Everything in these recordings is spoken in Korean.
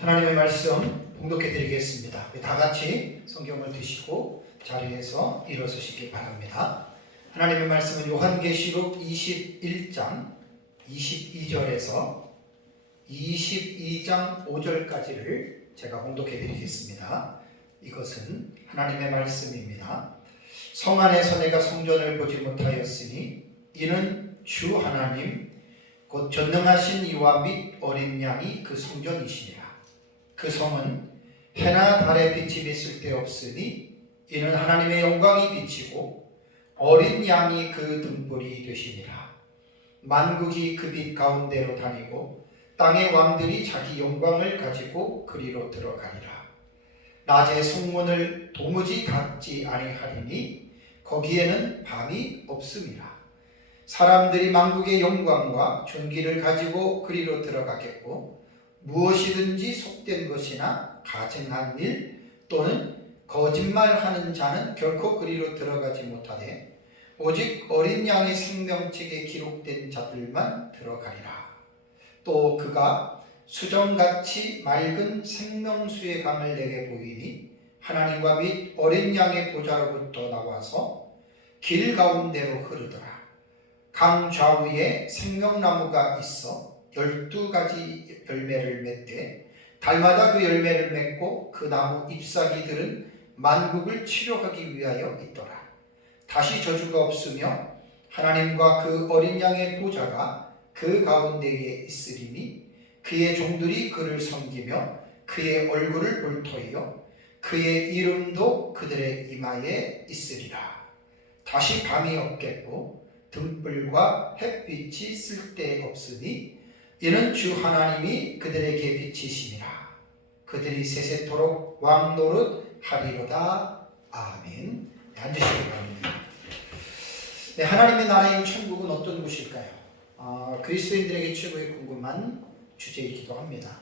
하나님의 말씀 봉독해 드리겠습니다. 다 같이 성경을 드시고 자리에서 일어서시기 바랍니다. 하나님의 말씀은 요한계시록 21장 22절에서 22장 5절까지를 제가 봉독해 드리겠습니다. 이것은 하나님의 말씀입니다. 성 안에서 내가 성전을 보지 못하였으니 이는 주 하나님 곧 전능하신 이와 및 어린 양이 그 성전이시니라. 그 성은 해나 달의 빛이 있을 데 없으니 이는 하나님의 영광이 비치고 어린 양이 그 등불이 되시니라. 만국이 그 빛 가운데로 다니고 땅의 왕들이 자기 영광을 가지고 그리로 들어가리라. 낮에 성문을 도무지 닫지 아니하리니 거기에는 밤이 없음이라. 사람들이 만국의 영광과 존귀를 가지고 그리로 들어가겠고 무엇이든지 속된 것이나 가증한 일 또는 거짓말하는 자는 결코 그리로 들어가지 못하되 오직 어린 양의 생명책에 기록된 자들만 들어가리라. 또 그가 수정같이 맑은 생명수의 강을 내게 보이니 하나님과 및 어린 양의 보좌로부터 나와서 길 가운데로 흐르더라. 강 좌우에 생명나무가 있어 12가지 열매를 맺되 달마다 그 열매를 맺고 그 나무 잎사귀들은 만국을 치료하기 위하여 있더라. 다시 저주가 없으며 하나님과 그 어린 양의 보좌가 그 가운데에 있으리니 그의 종들이 그를 섬기며 그의 얼굴을 볼 터이요 그의 이름도 그들의 이마에 있으리라. 다시 밤이 없겠고 등불과 햇빛이 쓸데없으니 이는 주 하나님이 그들에게 비치시니라. 그들이 세세토록 왕노릇 하리로다. 아멘. 앉으시기 바랍니다. 네, 하나님의 나라인 천국은 어떤 곳일까요? 그리스도인들에게 최고의 궁금한 주제이기도 합니다.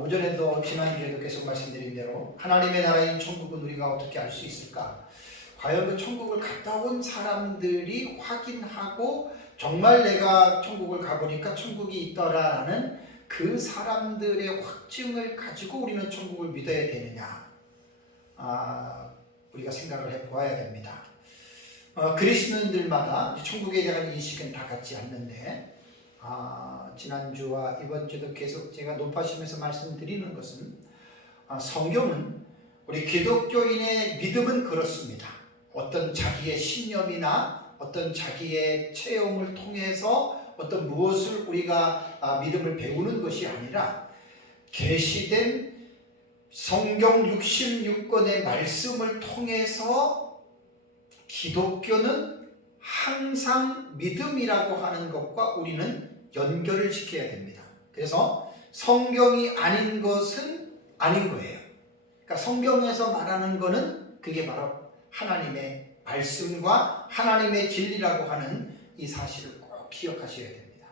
오전에도 지난주에도 계속 말씀드린 대로 하나님의 나라인 천국은 우리가 어떻게 알 수 있을까? 과연 그 천국을 갔다 온 사람들이 확인하고 정말 내가 천국을 가보니까 천국이 있더라라는 그 사람들의 확증을 가지고 우리는 천국을 믿어야 되느냐? 우리가 생각을 해보아야 됩니다. 그리스도인들마다 천국에 대한 인식은 다 같지 않는데 지난주와 이번 주도 계속 제가 높아지면서 말씀드리는 것은 성경은 우리 기독교인의 믿음은 그렇습니다. 어떤 자기의 신념이나 어떤 자기의 체험을 통해서 어떤 무엇을 우리가 믿음을 배우는 것이 아니라 계시된 성경 66권의 말씀을 통해서 기독교는 항상 믿음이라고 하는 것과 우리는 연결을 시켜야 됩니다. 그래서 성경이 아닌 것은 아닌 거예요. 그러니까 성경에서 말하는 것은 그게 바로 하나님의 말씀과 하나님의 진리라고 하는 이 사실을 꼭 기억하셔야 됩니다.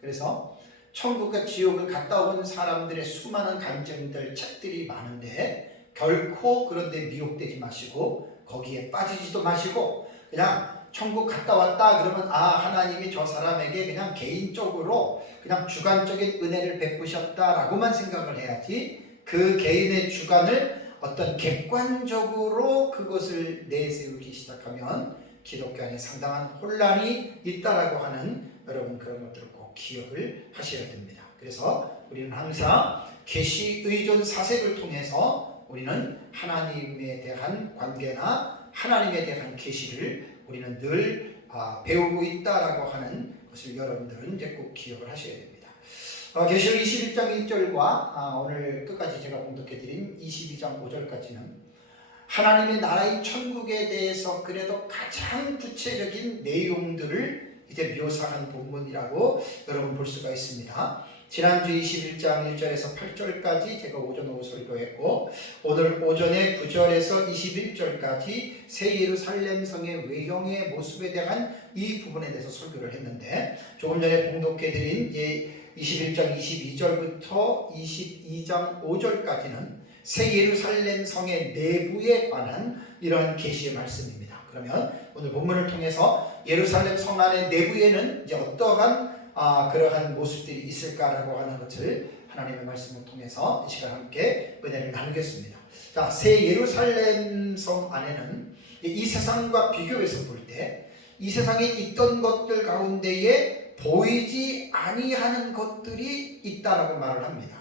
그래서 천국과 지옥을 갔다 온 사람들의 수많은 간증들, 책들이 많은데 결코 그런데 미혹되지 마시고 거기에 빠지지도 마시고 그냥 천국 갔다 왔다 그러면 하나님이 저 사람에게 그냥 개인적으로 그냥 주관적인 은혜를 베푸셨다라고만 생각을 해야지 그 개인의 주관을 어떤 객관적으로 그것을 내세우기 시작하면 기독교 안에 상당한 혼란이 있다라고 하는 여러분 그런 것들을 꼭 기억을 하셔야 됩니다. 그래서 우리는 항상 계시 의존 사색을 통해서 우리는 하나님에 대한 관계나 하나님에 대한 계시를 우리는 늘 배우고 있다라고 하는 것을 여러분들은 이제 꼭 기억을 하셔야 됩니다. 계시록 21장 1절과 오늘 끝까지 제가 봉독해드린 22장 5절까지는 하나님의 나라인 천국에 대해서 그래도 가장 구체적인 내용들을 이제 묘사한 본문이라고 여러분 볼 수가 있습니다. 지난주 21장 1절에서 8절까지 제가 오전 오후 설교했고 오늘 오전에 9절에서 21절까지 새 예루살렘 성의 외형의 모습에 대한 이 부분에 대해서 설교를 했는데 조금 전에 봉독해드린 21장 22절부터 22장 5절까지는 새 예루살렘 성의 내부에 관한 이러한 계시의 말씀입니다. 그러면 오늘 본문을 통해서 예루살렘 성 안의 내부에는 이제 어떠한 그러한 모습들이 있을까라고 하는 것을 하나님의 말씀을 통해서 이 시간 함께 은혜를 나누겠습니다. 자, 새 예루살렘 성 안에는 이 세상과 비교해서 볼 때 이 세상에 있던 것들 가운데에 보이지 아니하는 것들이 있다라고 말을 합니다.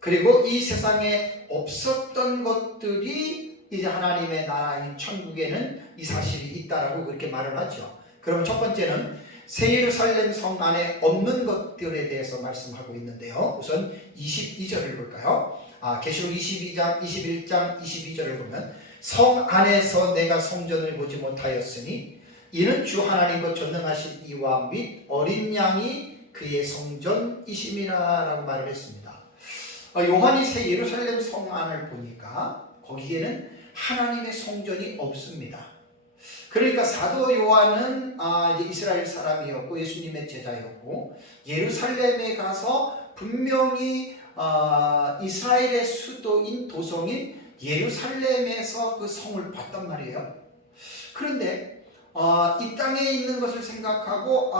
그리고 이 세상에 없었던 것들이 이제 하나님의 나라인 천국에는 이 사실이 있다라고 그렇게 말을 하죠. 그러면 첫 번째는 새 예루살렘 성 안에 없는 것들에 대해서 말씀하고 있는데요. 우선 22절을 볼까요? 계시록 22장, 21장, 22절을 보면 성 안에서 내가 성전을 보지 못하였으니 이는 주 하나님 곧 전능하신 이와 및 어린 양이 그의 성전이심이라 라고 말을 했습니다. 요한이 새 예루살렘 성 안을 보니까 거기에는 하나님의 성전이 없습니다. 그러니까 사도 요한은 이제 이스라엘 사람이었고 예수님의 제자였고 예루살렘에 가서 분명히 이스라엘의 수도인 도성인 예루살렘에서 그 성을 봤단 말이에요. 그런데 이 땅에 있는 것을 생각하고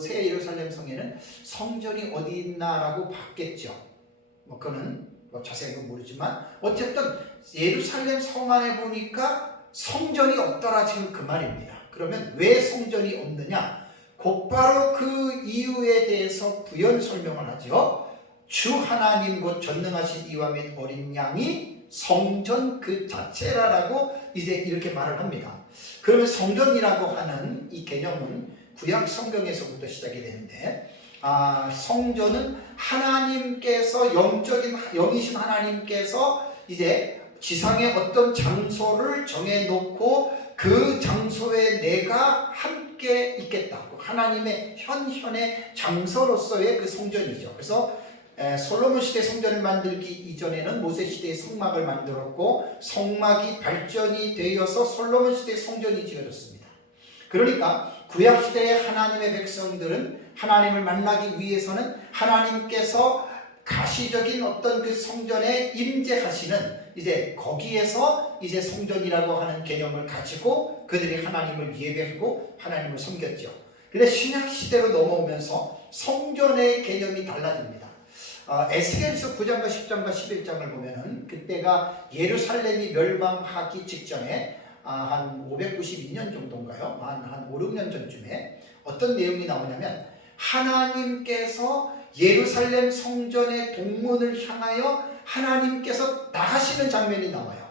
새 예루살렘 성에는 성전이 어디 있나라고 봤겠죠. 그거는 자세히 모르지만 어쨌든 예루살렘 성 안에 보니까 성전이 없더라 지금 그 말입니다. 그러면 왜 성전이 없느냐? 곧바로 그 이유에 대해서 부연 설명을 하죠. 주 하나님 곧 전능하신 이와 및 어린 양이 성전 그 자체라라고 이제 이렇게 말을 합니다. 그러면 성전이라고 하는 이 개념은 구약 성경에서부터 시작이 되는데 성전은 하나님께서 영이신 하나님께서 이제 지상의 어떤 장소를 정해놓고 그 장소에 내가 함께 있겠다. 하나님의 현현의 장소로서의 그 성전이죠. 그래서 솔로몬 시대 성전을 만들기 이전에는 모세 시대의 성막을 만들었고 성막이 발전이 되어서 솔로몬 시대의 성전이 지어졌습니다. 그러니까 구약 시대의 하나님의 백성들은 하나님을 만나기 위해서는 하나님께서 가시적인 어떤 그 성전에 임재하시는 이제 거기에서 이제 성전이라고 하는 개념을 가지고 그들이 하나님을 예배하고 하나님을 섬겼죠. 그런데 신약 시대로 넘어오면서 성전의 개념이 달라집니다. 에스겔서 9장과 10장과 11장을 보면은 그때가 예루살렘이 멸망하기 직전에 한 592년 정도인가요? 한 5, 6년 전쯤에 어떤 내용이 나오냐면 하나님께서 예루살렘 성전의 동문을 향하여 하나님께서 나가시는 장면이 나와요.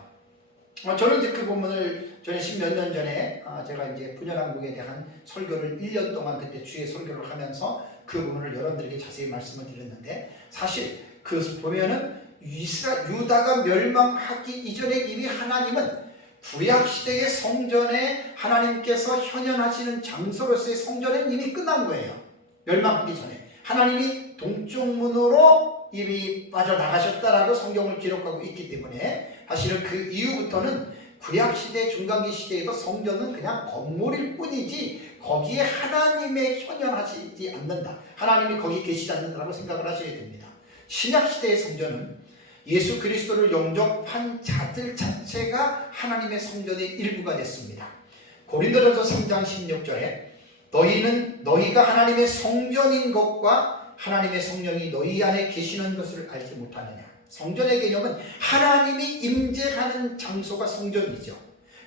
저는 이제 그 본문을 전에 10몇 년 전에 제가 이제 분열왕국에 대한 설교를 1년 동안 그때 주의 설교를 하면서 그 부분을 여러분들에게 자세히 말씀을 드렸는데 사실 그 보면은 유다가 멸망하기 이전에 이미 하나님은 구약시대의 성전에 하나님께서 현현하시는 장소로서의 성전은 이미 끝난 거예요. 멸망하기 전에 하나님이 동쪽 문으로 이미 빠져나가셨다라고 성경을 기록하고 있기 때문에 사실은 그 이후부터는 구약시대 중간기 시대에도 성전은 그냥 건물일 뿐이지 거기에 하나님의 현현하시지 않는다. 하나님이 거기 계시지 않는다라고 생각을 하셔야 됩니다. 신약시대의 성전은 예수 그리스도를 영접한 자들 자체가 하나님의 성전의 일부가 됐습니다. 고린도전서 3장 16절에 너희가 하나님의 성전인 것과 하나님의 성령이 너희 안에 계시는 것을 알지 못하느냐. 성전의 개념은 하나님이 임재하는 장소가 성전이죠.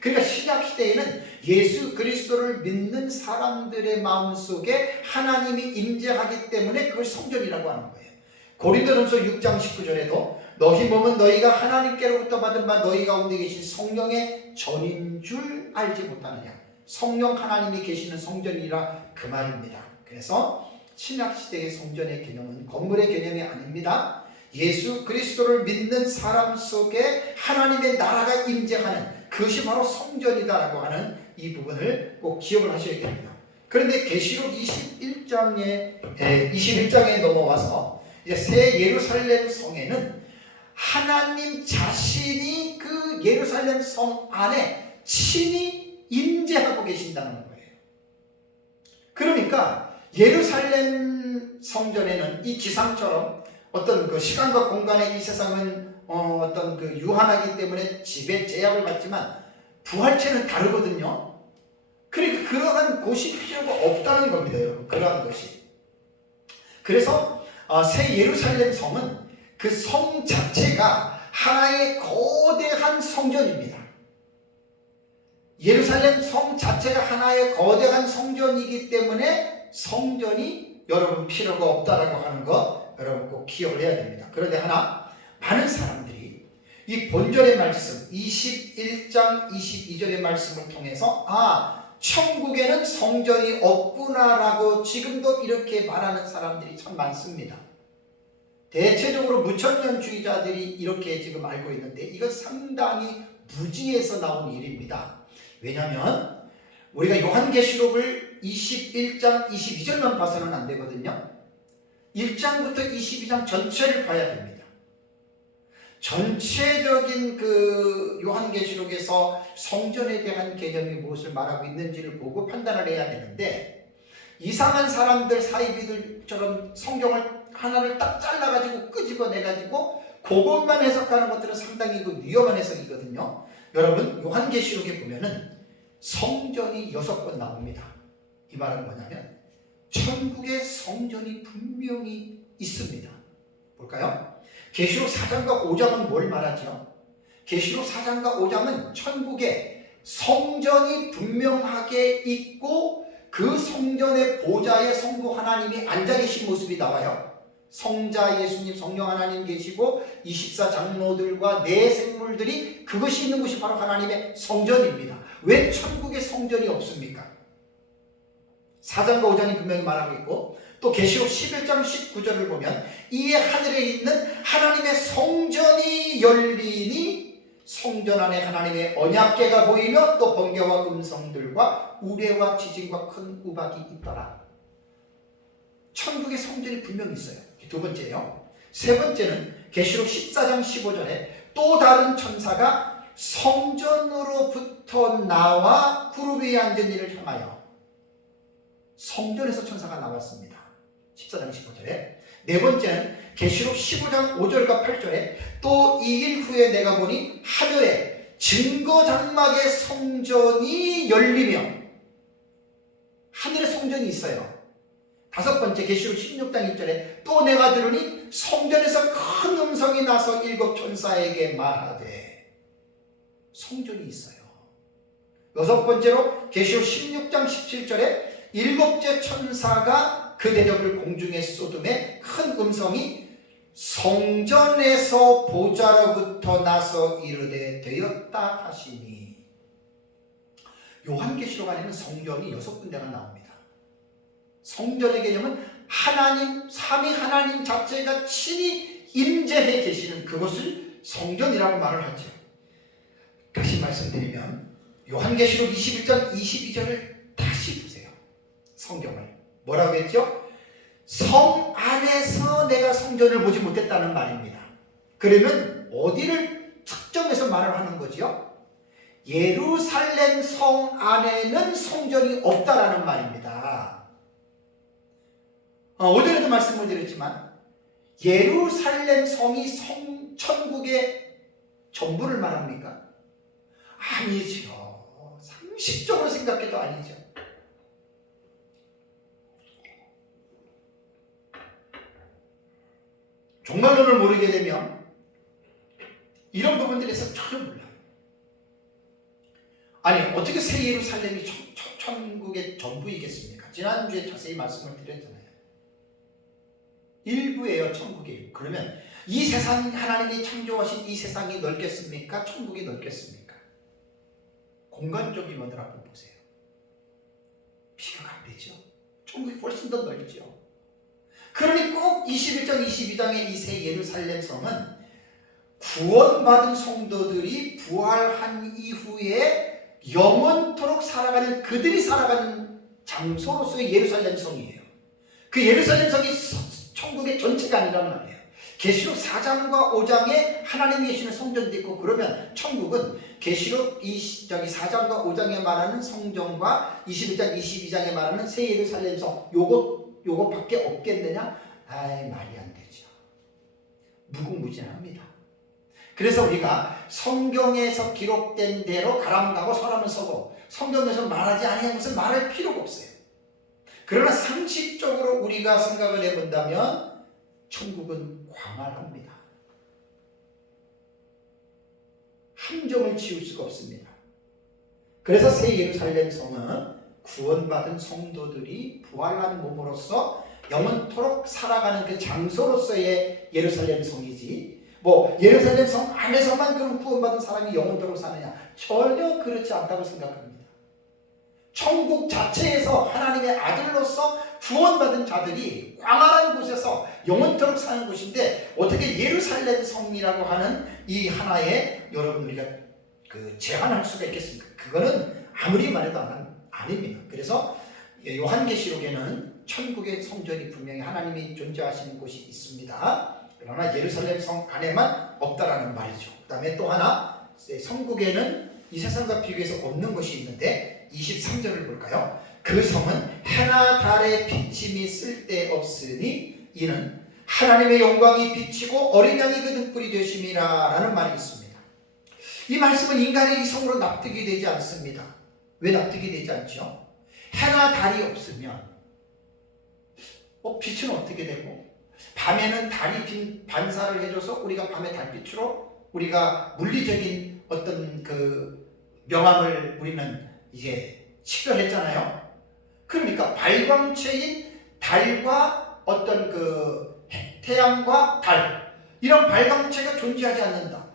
그러니까 신약시대에는 예수 그리스도를 믿는 사람들의 마음속에 하나님이 임재하기 때문에 그걸 성전이라고 하는 거예요. 고린도전서 6장 19절에도 너희 몸은 너희가 하나님께로부터 받은 바 너희 가운데 계신 성령의 전인 줄 알지 못하느냐. 성령 하나님이 계시는 성전이라 그 말입니다. 그래서 신약시대의 성전의 개념은 건물의 개념이 아닙니다. 예수 그리스도를 믿는 사람 속에 하나님의 나라가 임재하는 그것이 바로 성전이다라고 하는 이 부분을 꼭 기억을 하셔야 됩니다. 그런데 계시록 21장에 넘어와서 이제 새 예루살렘 성에는 하나님 자신이 그 예루살렘 성 안에 친히 임재하고 계신다는 거예요. 그러니까 예루살렘 성전에는 이 지상처럼 어떤 그 시간과 공간의 이 세상은 어떤 그 유한하기 때문에 지배 제약을 받지만 부활체는 다르거든요. 그러니까 그러한 곳이 필요가 없다는 겁니다, 여러분. 그러한 것이. 그래서 새 예루살렘 성은 그 성 자체가 하나의 거대한 성전입니다. 예루살렘 성 자체가 하나의 거대한 성전이기 때문에 성전이 여러분 필요가 없다라고 하는 거 여러분 꼭 기억을 해야 됩니다. 그런데 하나, 많은 사람들이 이 본절의 말씀 21장 22절의 말씀을 통해서 천국에는 성전이 없구나라고 지금도 이렇게 말하는 사람들이 참 많습니다. 대체적으로 무천년주의자들이 이렇게 지금 알고 있는데 이건 상당히 무지에서 나온 일입니다. 왜냐하면 우리가 요한계시록을 21장 22절만 봐서는 안 되거든요. 1장부터 22장 전체를 봐야 됩니다. 전체적인 그 요한계시록에서 성전에 대한 개념이 무엇을 말하고 있는지를 보고 판단을 해야 되는데, 이상한 사람들 사이비들처럼 성경을 하나를 딱 잘라가지고 끄집어내가지고 그것만 해석하는 것들은 상당히 그 위험한 해석이거든요. 여러분 요한계시록에 보면은 성전이 6번 나옵니다. 이 말은 뭐냐면 천국의 성전이 분명히 있습니다. 볼까요? 계시록 4장과 5장은 뭘 말하죠? 계시록 4장과 5장은 천국에 성전이 분명하게 있고 그 성전의 보좌에 성부 하나님이 앉아 계신 모습이 나와요. 성자 예수님, 성령 하나님 계시고 24장로들과 네 생물들이, 그것이 있는 곳이 바로 하나님의 성전입니다. 왜 천국에 성전이 없습니까? 4장과 5장이 분명히 말하고 있고, 또 계시록 11장 19절을 보면 이에 하늘에 있는 하나님의 성전이 열리니 성전 안에 하나님의 언약궤가 보이며 또 번개와 음성들과 우레와 지진과 큰 우박이 있더라. 천국의 성전이 분명히 있어요. 두 번째요. 세 번째는 계시록 14장 15절에 또 다른 천사가 성전으로부터 나와 구름 위에 앉은 이를 향하여, 성전에서 천사가 나왔습니다. 14장 15절에. 네 번째는 계시록 15장 5절과 8절에 또 2일 후에 내가 보니 하늘에 증거장막의 성전이 열리며, 하늘에 성전이 있어요. 다섯 번째 계시록 16장 1절에 또 내가 들으니 성전에서 큰 음성이 나서 7 천사에게 말하되, 성전이 있어요. 여섯 번째로 계시록 16장 17절에 7째 천사가 그 대접을 공중에 쏟음에 큰 음성이 성전에서 보좌로부터 나서 이르되 되었다 하시니. 요한계시록 안에는 성전이 6군데가 나옵니다. 성전의 개념은 하나님, 삼위 하나님 자체가 친히 임재해 계시는 그것을 성전이라고 말을 하죠. 다시 말씀드리면 요한계시록 21장 22절을 다시 보세요. 성경을 뭐라고 했죠? 성 안에서 내가 성전을 보지 못했다는 말입니다. 그러면 어디를 특정해서 말을 하는 거지요? 예루살렘 성 안에는 성전이 없다라는 말입니다. 오전에도 말씀을 드렸지만 예루살렘 성이 천국의 전부를 말합니까? 아니죠. 상식적으로 생각해도 아니죠. 종말론을 모르게 되면 이런 부분들에서 전혀 몰라요. 아니 어떻게 새 예루살렘이 천국의 전부이겠습니까? 지난주에 자세히 말씀을 드렸잖아요. 일부예요. 천국의 일부. 그러면 이 세상, 하나님이 창조하신 이 세상이 넓겠습니까? 천국이 넓겠습니까? 공간적인 것을 한번 보세요. 비교가 안 되죠. 천국이 훨씬 더 넓죠. 그러니 꼭 21장 22장의 이 새 예루살렘 성은 구원받은 성도들이 부활한 이후에 영원토록 살아가는, 그들이 살아가는 장소로서의 예루살렘 성이에요. 그 예루살렘 성이 천국의 전체가 아니란 말이에요. 계시록 4장과 5장에 하나님이 계시는 성전도 있고, 그러면 천국은 계시록 4장과 5장에 말하는 성전과 21장 22장에 말하는 새 예루살렘 성, 요것밖에 없겠느냐? 말이 안 되죠. 무궁무진합니다. 그래서 우리가 성경에서 기록된 대로 가라면 가고 서라면 서고, 성경에서 말하지 아니한 것은 말할 필요가 없어요. 그러나 상식적으로 우리가 생각을 해본다면 천국은 광활합니다. 한 점을 지울 수가 없습니다. 그래서 새 예루살렘 성은 구원받은 성도들이 부활한 몸으로서 영원토록 살아가는 그 장소로서의 예루살렘 성이지, 뭐 예루살렘 성 안에서만 그런 구원받은 사람이 영원토록 사느냐, 전혀 그렇지 않다고 생각합니다. 천국 자체에서 하나님의 아들로서 구원받은 자들이 광활한 곳에서 영원토록 사는 곳인데, 어떻게 예루살렘 성이라고 하는 이 하나의, 여러분 우리가 제한할 수가 있겠습니까? 그거는 아무리 말해도 아닙니다. 그래서 요한계시록에는 천국의 성전이 분명히 하나님이 존재하시는 곳이 있습니다. 그러나 예루살렘 성 안에만 없다라는 말이죠. 그 다음에 또 하나, 성국에는 이 세상과 비교해서 없는 것이 있는데 23절을 볼까요? 그 성은 해나 달의 비침이 쓸데없으니 이는 하나님의 영광이 비치고 어린 양이 그 등불이 되심이라 라는 말이 있습니다. 이 말씀은 인간의 이성으로 납득이 되지 않습니다. 왜 납득이 되지 않죠? 해나 달이 없으면 빛은 어떻게 되고, 밤에는 달이 반사를 해줘서 우리가 밤에 달빛으로 우리가 물리적인 어떤 그 명암을 우리는 이제 식별했잖아요. 그러니까 발광체인 달과 어떤 그 태양과 달, 이런 발광체가 존재하지 않는다.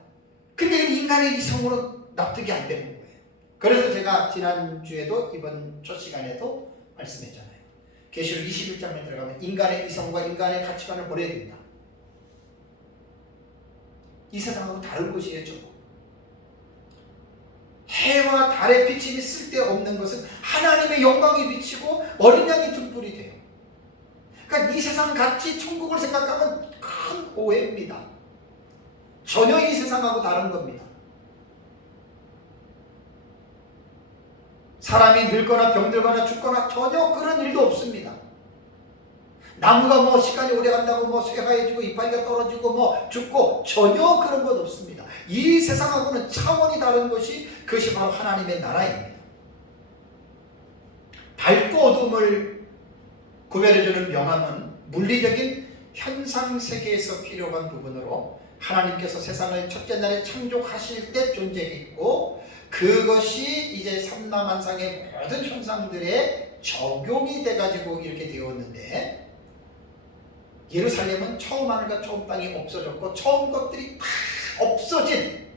근데 인간의 이성으로 납득이 안 되는 거예요. 그래서 제가 지난주에도 이번 첫 시간에도 말씀했잖아요. 계시록 21장에 들어가면 인간의 이성과 인간의 가치관을 버려야 됩니다. 이 세상하고 다른 곳이에요. 해와 달의 비침이 쓸데없는 것은 하나님의 영광이 비치고 어린 양이 등불이 돼요. 그러니까 이 세상 같이 천국을 생각하면 큰 오해입니다. 전혀 이 세상하고 다른 겁니다. 사람이 늙거나 병들거나 죽거나 전혀 그런 일도 없습니다. 나무가 뭐 시간이 오래 간다고 뭐 쇠하해지고 이파리가 떨어지고 뭐 죽고, 전혀 그런 것 없습니다. 이 세상하고는 차원이 다른 것이, 그것이 바로 하나님의 나라입니다. 밝고 어둠을 구별해주는 명암은 물리적인 현상 세계에서 필요한 부분으로 하나님께서 세상을 첫째 날에 창조하실 때 존재했고, 그것이 이제 삼라만상의 모든 현상들에 적용이 돼가지고 이렇게 되었는데, 예루살렘은 처음 하늘과 처음 땅이 없어졌고 처음 것들이 다 없어진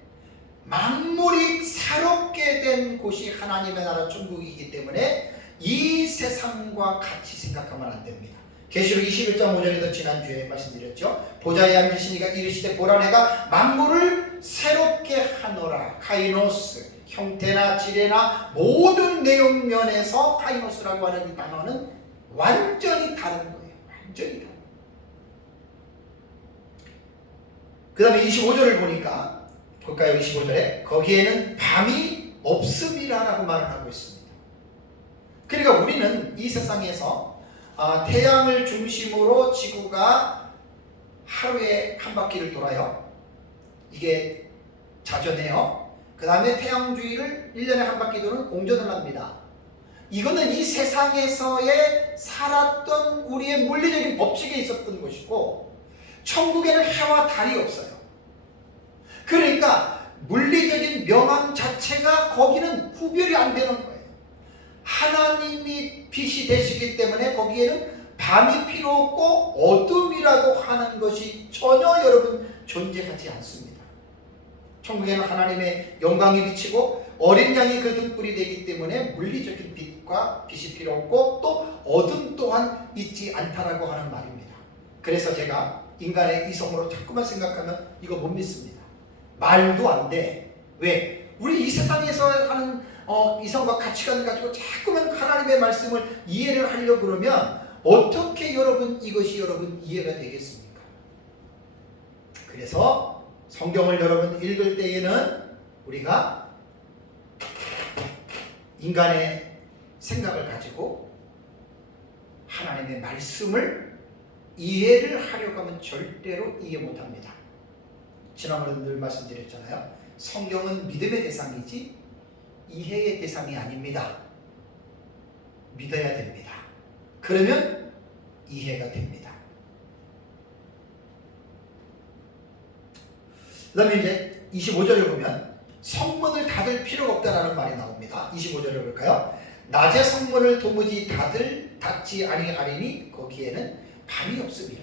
만물이 새롭게 된 곳이 하나님의 나라 천국이기 때문에 이 세상과 같이 생각하면 안 됩니다. 계시록 21장 5절에도 지난주에 말씀드렸죠. 보좌에 앉으시니가 이르시되 보라 내가 만물을 새롭게 하노라. 카이노스, 형태나 질이나 모든 내용 면에서 카이노스라고 하는 이 단어는 완전히 다른 거예요. 완전히 다른. 그 다음에 25절을 보니까 볼까요? 25절에 거기에는 밤이 없음이라고 말을 하고 있습니다. 그러니까 우리는 이 세상에서 태양을 중심으로 지구가 하루에 한 바퀴를 돌아요. 이게 자전해요. 그 다음에 태양 주위를 1년에 한 바퀴 도는 공전을 합니다. 이거는 이 세상에서의 살았던 우리의 물리적인 법칙에 있었던 것이고, 천국에는 해와 달이 없어요. 그러니까 물리적인 명암 자체가 거기는 구별이 안 되는 거예요. 하나님이 빛이 되시기 때문에 거기에는 밤이 필요 없고 어둠이라고 하는 것이 전혀 여러분 존재하지 않습니다. 천국에는 하나님의 영광이 비치고 어린 양이 그 등불이 되기 때문에 물리적인 빛과 빛이 필요 없고 또 어둠 또한 있지 않다라고 하는 말입니다. 그래서 제가 인간의 이성으로 자꾸만 생각하면 이거 못 믿습니다. 말도 안 돼. 왜? 우리 이 세상에서 하는 이성과 가치관을 가지고 자꾸만 하나님의 말씀을 이해를 하려고 그러면 어떻게 여러분 이것이 여러분 이해가 되겠습니까? 그래서 성경을 여러분 읽을 때에는 우리가 인간의 생각을 가지고 하나님의 말씀을 이해를 하려고 하면 절대로 이해 못합니다. 지난번에 늘 말씀드렸잖아요. 성경은 믿음의 대상이지 이해의 대상이 아닙니다. 믿어야 됩니다. 그러면 이해가 됩니다. 그 다음에 이제 25절을 보면 성문을 닫을 필요가 없다라는 말이 나옵니다. 25절을 볼까요? 낮에 성문을 도무지 닫지 아니하리니 거기에는 밤이 없음이라.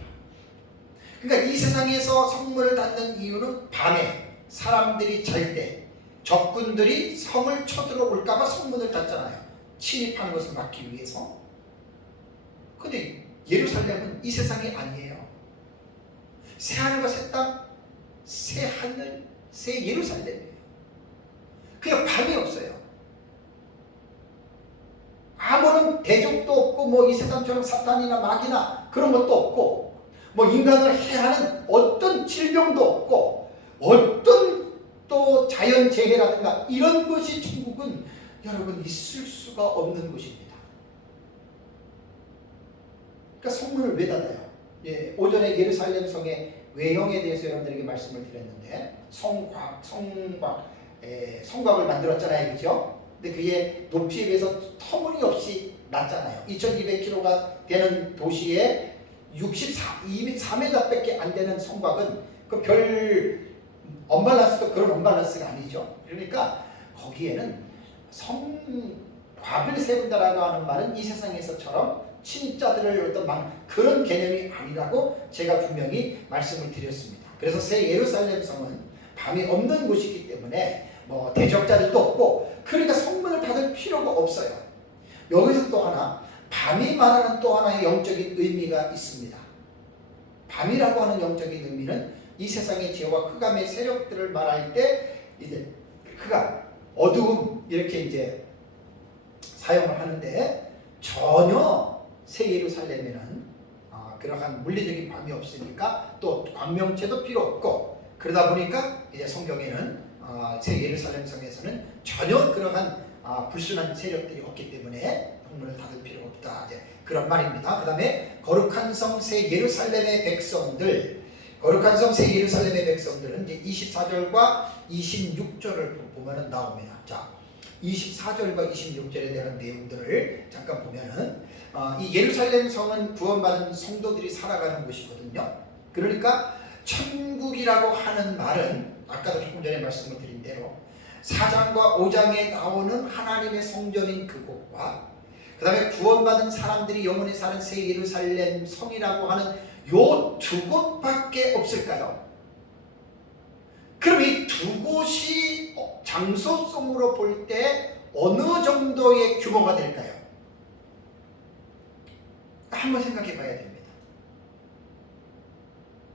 그러니까 이 세상에서 성문을 닫는 이유는 밤에 사람들이 잘 때 적군들이 성을 쳐들어올까봐 성문을 닫잖아요. 침입하는 것을 막기 위해서. 근데 예루살렘은 이 세상이 아니에요. 새하늘과 새 땅, 새 하늘, 새 예루살렘이에요. 그냥 밤이 없어요. 아무런 대적도 없고 뭐 이 세상처럼 사탄이나 마귀나 그런 것도 없고 뭐 인간을 해하는 어떤 질병도 없고 어떤 또 자연재해라든가 이런 것이 천국은 여러분 있을 수가 없는 곳입니다. 그러니까 성문을 왜 닫아요? 예, 오전에 예루살렘 성의 외형에 대해서 여러분들에게 말씀을 드렸는데 성곽을 만들었잖아요. 그죠? 근데 그의 높이에 비해서 터무니없이 낮잖아요. 2200km가 되는 도시에 4m밖에 안 되는 성곽은 그 별 언밸런스도 그런 언밸런스가 아니죠. 그러니까 거기에는 성곽을 세운다라고 하는 말은 이 세상에서처럼 침입자들을 어떤 그런 개념이 아니라고 제가 분명히 말씀을 드렸습니다. 그래서 새 예루살렘 성은 밤이 없는 곳이기 때문에 뭐 대적자들도 없고 그러니까 성문을 닫을 필요가 없어요. 여기서 또 하나 밤이 말하는 또 하나의 영적인 의미가 있습니다. 밤이라고 하는 영적인 의미는 이 세상의 죄와 흑암의 세력들을 말할 때 이제 흑암, 어두움 이렇게 이제 사용을 하는데 전혀 새 예루살렘에는 그러한 물리적인 밤이 없으니까 또 광명체도 필요 없고 그러다 보니까 이제 성경에는 새 예루살렘 성에서는 전혀 그러한 불순한 세력들이 없기 때문에 성문을 닫을 필요가 없다. 이제 그런 말입니다. 그 다음에 거룩한 성 새 예루살렘의 백성들, 거룩한 성 새 예루살렘의 백성들은 이제 24절과 26절을 보면은 나옵니다. 자, 24절과 26절에 대한 내용들을 잠깐 보면은 이 예루살렘 성은 구원받은 성도들이 살아가는 곳이거든요. 그러니까 천국이라고 하는 말은 아까도 조금 전에 말씀을 드린 대로 4장과 5장에 나오는 하나님의 성전인 그곳과 그 다음에 구원받은 사람들이 영원히 사는 새 예루살렘 성이라고 하는 요 두 곳밖에 없을까요? 그럼 이 두 곳이 장소성으로 볼 때 어느 정도의 규모가 될까요? 한번 생각해 봐야 됩니다.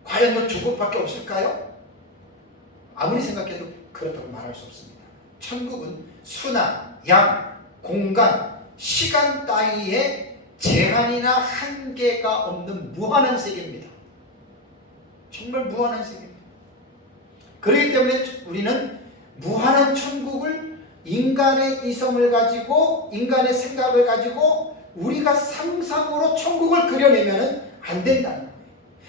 과연 이 두 곳밖에 없을까요? 아무리 생각해도 그렇다고 말할 수 없습니다. 천국은 수나 양, 공간, 시간 따위에 제한이나 한계가 없는 무한한 세계입니다. 정말 무한한 세계입니다. 그렇기 때문에 우리는 무한한 천국을 인간의 이성을 가지고 인간의 생각을 가지고 우리가 상상으로 천국을 그려내면 안 된다는 거예요.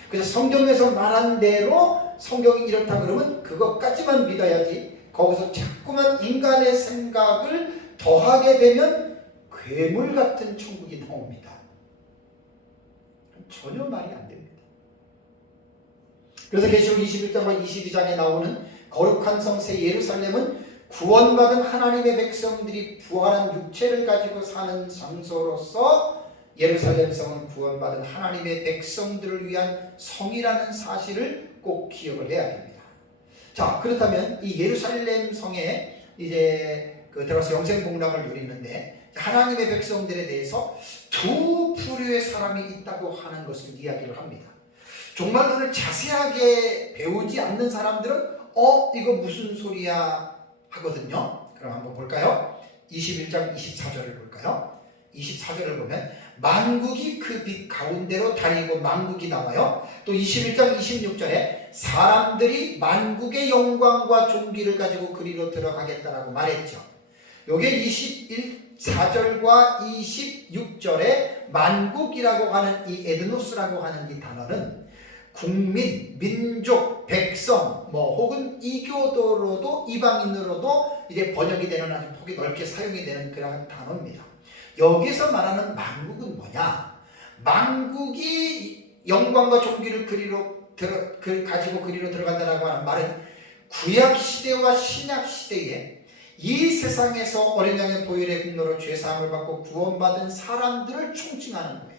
그래서 성경에서 말한 대로 성경이 이렇다 그러면 그것까지만 믿어야지 거기서 자꾸만 인간의 생각을 더하게 되면 괴물 같은 천국이 나옵니다. 전혀 말이 안 됩니다. 그래서 계시록 21장과 22장에 나오는 거룩한 성 새 예루살렘은 구원받은 하나님의 백성들이 부활한 육체를 가지고 사는 장소로서 예루살렘 성은 구원받은 하나님의 백성들을 위한 성이라는 사실을 꼭 기억을 해야 됩니다. 자, 그렇다면 이 예루살렘 성에 이제 들어가서 영생 복락을 누리는데 하나님의 백성들에 대해서 두 부류의 사람이 있다고 하는 것을 이야기를 합니다. 정말 오늘 자세하게 배우지 않는 사람들은 이거 무슨 소리야 하거든요. 그럼 한번 볼까요? 21장 24절을 볼까요? 24절을 보면 만국이 그 빛 가운데로 다니고 만국이 나와요. 또 21장 26절에 사람들이 만국의 영광과 존귀를 가지고 그리로 들어가겠다라고 말했죠. 요게 21절과 26절에 만국이라고 하는 이 에드노스라고 하는 이 단어는 국민, 민족, 백성, 혹은 이교도로도 이방인으로도 이제 번역이 되는 아주 폭이 넓게 사용이 되는 그런 단어입니다. 여기서 말하는 만국은 뭐냐? 만국이 영광과 존귀를 가지고 그리로 들어간다라고 하는 말은 구약 시대와 신약 시대에 이 세상에서 어린 양의 보혈의 공로로 죄사함을 받고 구원받은 사람들을 총칭하는 거예요.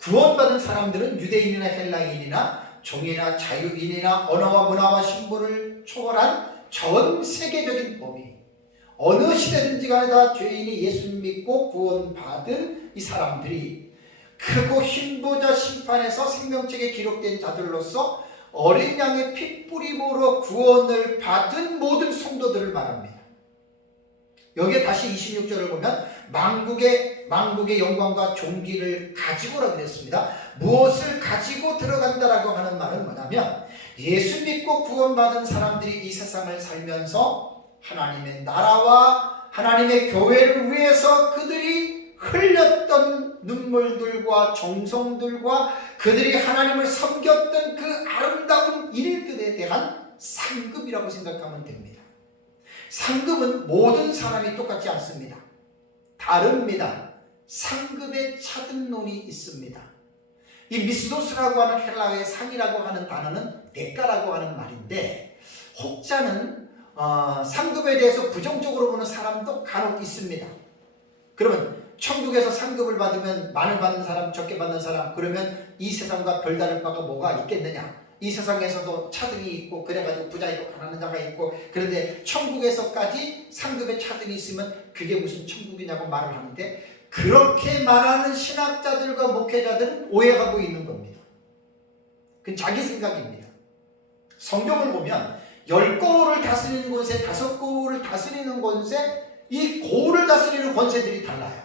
구원받은 사람들은 유대인이나 헬라인이나 종이나 자유인이나 언어와 문화와 신분을 초월한 전 세계적인 범위, 어느 시대든지 간에 다 죄인이 예수님 믿고 구원받은 이 사람들이 크고 흰보자 심판에서 생명책에 기록된 자들로서 어린 양의 핏뿌림으로 구원을 받은 모든 성도들을 말합니다. 여기에 다시 26절을 보면 만국의 영광과 존귀를 가지고라 그랬습니다. 무엇을 가지고 들어간다라고 하는 말은 뭐냐면 예수 믿고 구원받은 사람들이 이 세상을 살면서 하나님의 나라와 하나님의 교회를 위해서 그들이 흘렸던 눈물들과 정성들과 그들이 하나님을 섬겼던 그 아름다운 일들에 대한 상급이라고 생각하면 됩니다. 상급은 모든 사람이 똑같지 않습니다. 다릅니다. 상급의 차등론이 있습니다. 이 미스도스라고 하는 헬라어의 상이라고 하는 단어는 대가라고 하는 말인데, 혹자는 상급에 대해서 부정적으로 보는 사람도 간혹 있습니다. 그러면 천국에서 상급을 받으면 많이 받는 사람, 적게 받는 사람, 그러면 이 세상과 별다를 바가 뭐가 있겠느냐? 이 세상에서도 차등이 있고 그래가지고 부자 있고 가난한 자가 있고, 그런데 천국에서까지 상급의 차등이 있으면 그게 무슨 천국이냐고 말을 하는데, 그렇게 말하는 신학자들과 목회자들은 오해하고 있는 겁니다. 그건 자기 생각입니다. 성경을 보면 10고을을 다스리는 권세, 5고을을 다스리는 권세, 이 고을을 다스리는 권세들이 달라요.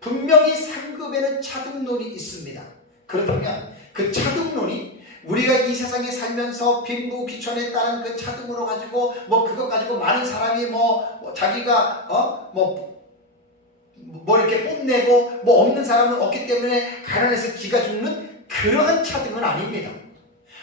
분명히 상급에는 차등론이 있습니다. 그렇다면 그 차등론이 우리가 이 세상에 살면서 빈부 귀천에 따른 그 차등으로 가지고 그거 가지고 많은 사람이 자기가 이렇게 뽐내고 없는 사람은 없기 때문에 가난해서 기가 죽는 그러한 차등은 아닙니다.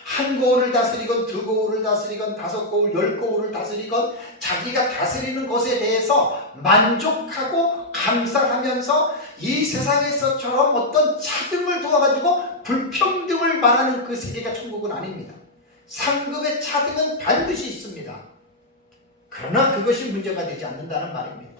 한 고을을 다스리건 두 고을을 다스리건 5고을 10고을을 다스리건 자기가 다스리는 것에 대해서 만족하고 감사하면서 이 세상에서처럼 어떤 차등을 두어가지고 불평등을 말하는 그 세계가 천국은 아닙니다. 상급의 차등은 반드시 있습니다. 그러나 그것이 문제가 되지 않는다는 말입니다.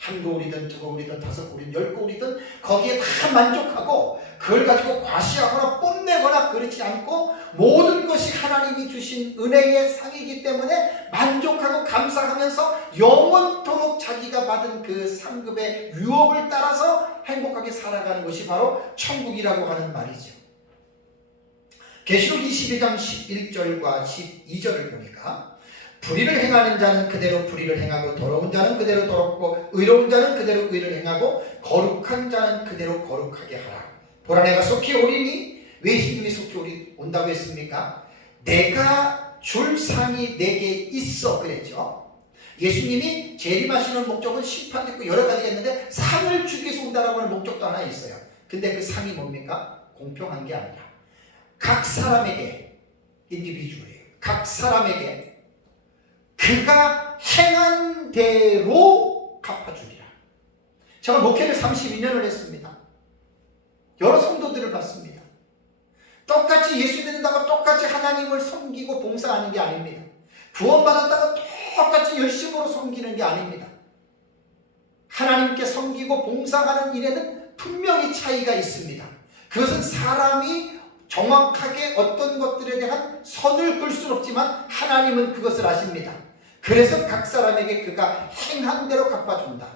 한 고을이든 두 고을이든 5고을이든 10고을이든 거기에 다 만족하고 그걸 가지고 과시하거나 뽐내거나 그렇지 않고, 모든 것이 하나님이 주신 은혜의 상이기 때문에 만족하고 감사하면서 영원토록 자기가 받은 그 상급의 유업을 따라서 행복하게 살아가는 것이 바로 천국이라고 하는 말이죠. 계시록 22장 11절과 12절을 보니까 불의를 행하는 자는 그대로 불의를 행하고, 더러운 자는 그대로 더럽고, 의로운 자는 그대로 의를 행하고, 거룩한 자는 그대로 거룩하게 하라. 보라, 내가 속히 오리니. 왜 예수님이 속히 온다고 했습니까? 내가 줄 상이 내게 있어 그랬죠. 예수님이 재림하시는 목적은 심판도 있고 여러 가지가 있는데, 상을 주기 위해서 온다라고 하는 목적도 하나 있어요. 근데 그 상이 뭡니까? 공평한 게 아니라 각 사람에게, 인디비주얼이에요. 각 사람에게 그가 행한 대로 갚아주리라. 제가 목회를 32년을 했습니다. 여러 성도들을 봤습니다. 똑같이 예수 믿는다고 똑같이 하나님을 섬기고 봉사하는 게 아닙니다. 구원받았다고 똑같이 열심으로 섬기는 게 아닙니다. 하나님께 섬기고 봉사하는 일에는 분명히 차이가 있습니다. 그것은 사람이 정확하게 어떤 것들에 대한 선을 그을 수는 없지만 하나님은 그것을 아십니다. 그래서 각 사람에게 그가 행한 대로 갚아준다.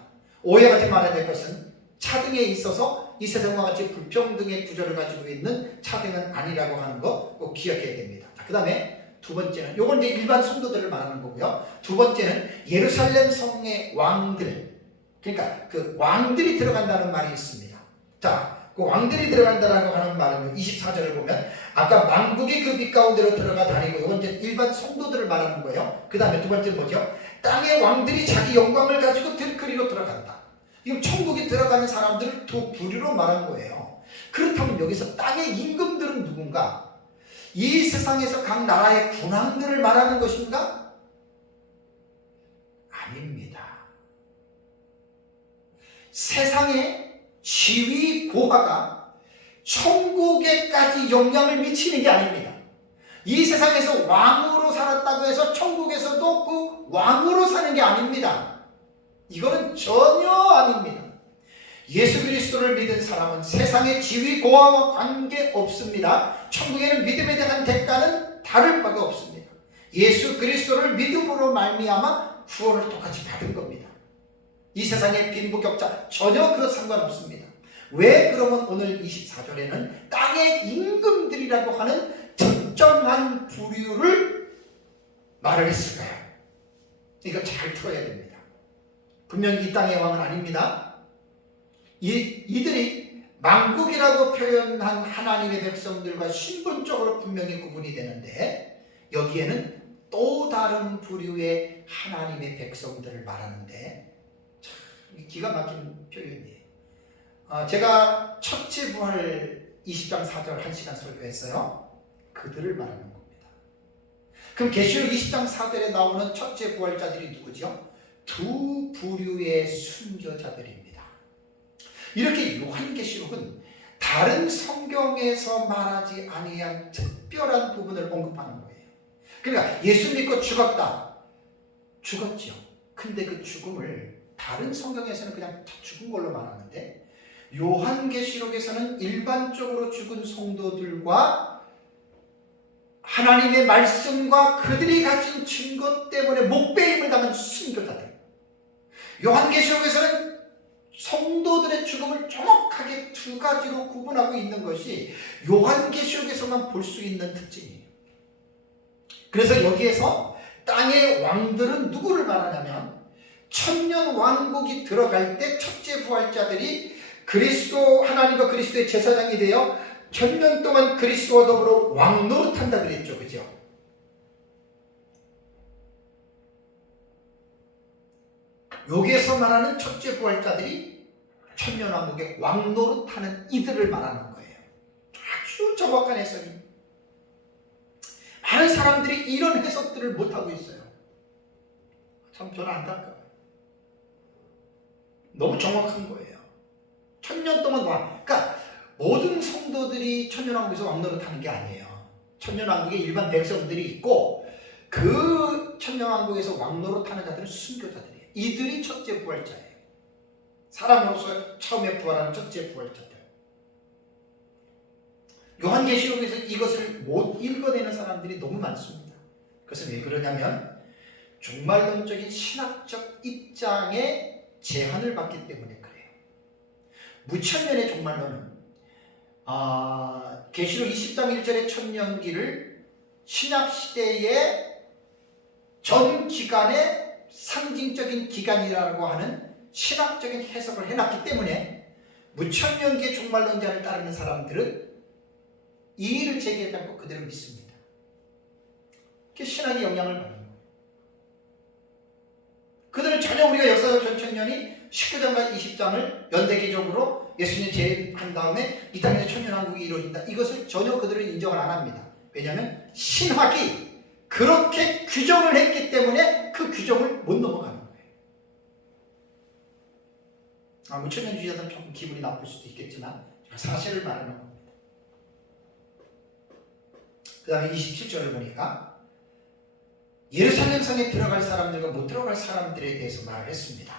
오해하지 말아야 될 것은 차등에 있어서 이 세상과 같이 불평등의 구조를 가지고 있는 차등은 아니라고 하는 거 꼭 기억해야 됩니다. 그 다음에 두 번째는, 이건 이제 일반 성도들을 말하는 거고요. 두 번째는 예루살렘 성의 왕들, 그러니까 그 왕들이 들어간다는 말이 있습니다. 자, 그 왕들이 들어간다라고 하는 말은 24절을 보면 아까 만국이 그 빛 가운데로 들어가 다니고, 이건 이제 일반 성도들을 말하는 거예요. 그 다음에 두 번째는 뭐죠? 땅의 왕들이 자기 영광을 가지고 들거리로 들어간다. 이건 천국에 들어가는 사람들을 두 부류로 말한 거예요. 그렇다면 여기서 땅의 임금들은 누군가? 이 세상에서 각 나라의 군왕들을 말하는 것인가? 아닙니다. 세상의 지위 고하가 천국에까지 영향을 미치는 게 아닙니다. 이 세상에서 왕으로 살았다고 해서 천국에서도 그 왕으로 사는 게 아닙니다. 이거는 전혀 아닙니다. 예수 그리스도를 믿은 사람은 세상의 지위 고하와 관계없습니다. 천국에는 믿음에 대한 대가는 다를 바가 없습니다. 예수 그리스도를 믿음으로 말미암아 구원을 똑같이 받은 겁니다. 이 세상의 빈부격차 전혀 그 상관없습니다. 왜 그러면 오늘 24절에는 땅의 임금들이라고 하는 특정한 부류를 말을 했을까요? 이거 잘 풀어야 됩니다. 분명히 이 땅의 왕은 아닙니다. 이들이 만국이라고 표현한 하나님의 백성들과 신분적으로 분명히 구분이 되는데, 여기에는 또 다른 부류의 하나님의 백성들을 말하는데 참 기가 막힌 표현이에요. 제가 첫째 부활 20장 4절 1시간 설교했어요. 그들을 말하는 겁니다. 그럼 계시록 20장 4절에 나오는 첫째 부활자들이 누구죠? 두 부류의 순교자들입니다. 이렇게 요한계시록은 다른 성경에서 말하지 아니한 특별한 부분을 언급하는 거예요. 그러니까 예수 믿고 죽었다. 죽었죠. 근데 그 죽음을 다른 성경에서는 그냥 다 죽은 걸로 말하는데, 요한계시록에서는 일반적으로 죽은 성도들과 하나님의 말씀과 그들이 가진 증거 때문에 목배임을 당한 순교자들, 요한계시록에서는 성도들의 죽음을 정확하게 두 가지로 구분하고 있는 것이 요한계시록에서만 볼 수 있는 특징이에요. 그래서 여기에서 땅의 왕들은 누구를 말하냐면, 천년 왕국이 들어갈 때 첫째 부활자들이 그리스도, 하나님과 그리스도의 제사장이 되어 천년 동안 그리스도와 더불어 왕 노릇한다 그랬죠. 그죠? 여기에서 말하는 첫째 부활자들이 천년 왕국의 왕 노릇하는 이들을 말하는 거예요. 아주 정확한 해석이. 많은 사람들이 이런 해석들을 못하고 있어요. 참 저는 안타까워요. 너무 정확한 거예요. 천년 동안 왕. 그러니까 모든 성도들이 천년왕국에서 왕노릇하는 게 아니에요. 천년왕국에 일반 백성들이 있고, 그 천년왕국에서 왕노릇하는 자들은 순교자들이에요. 이들이 첫째 부활자예요. 사람으로서 처음에 부활하는 첫째 부활자들. 요한계시록에서 이것을 못 읽어내는 사람들이 너무 많습니다. 그것은 왜 그러냐면 종말론적인 신학적 입장에 제한을 받기 때문에 그래요. 무천년의 종말론은 계시록 20장 1절의 천년기를 신약시대의 전 기간의 상징적인 기간이라고 하는 신학적인 해석을 해놨기 때문에 무천년기의 종말론자를 따르는 사람들은 이의를 제기하지 않고 그대로 믿습니다. 그게 신학의 영향을 받는 거예요. 그들은 전혀 우리가 역사적 전천년이 19장과 20장을 연대기적으로 예수님 재림한 다음에 이 땅에서 천년왕국이 이루어진다, 이것을 전혀 그들은 인정을 안 합니다. 왜냐하면 신학이 그렇게 규정을 했기 때문에 그 규정을 못 넘어가는 거예요. 무천년주의자들은 조금 기분이 나쁠 수도 있겠지만 사실을 말하는 겁니다. 그 다음에 27절을 보니까 예루살렘 성에 들어갈 사람들과 못 들어갈 사람들에 대해서 말을 했습니다.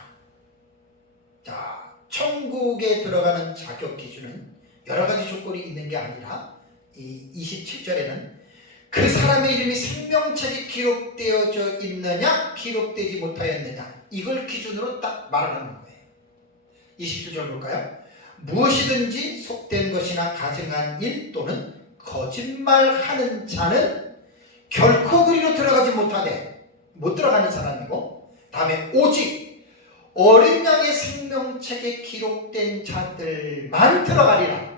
자, 천국에 들어가는 자격 기준은 여러 가지 조건이 있는 게 아니라 이 27절에는 그 사람의 이름이 생명책에 기록되어져 있느냐 기록되지 못하였느냐, 이걸 기준으로 딱 말하는 거예요. 27절 볼까요? 무엇이든지 속된 것이나 가증한 일 또는 거짓말하는 자는 결코 그리로 들어가지 못하되, 못 들어가는 사람이고, 다음에 오직 어린 양의 생명책에 기록된 자들만 들어가리라.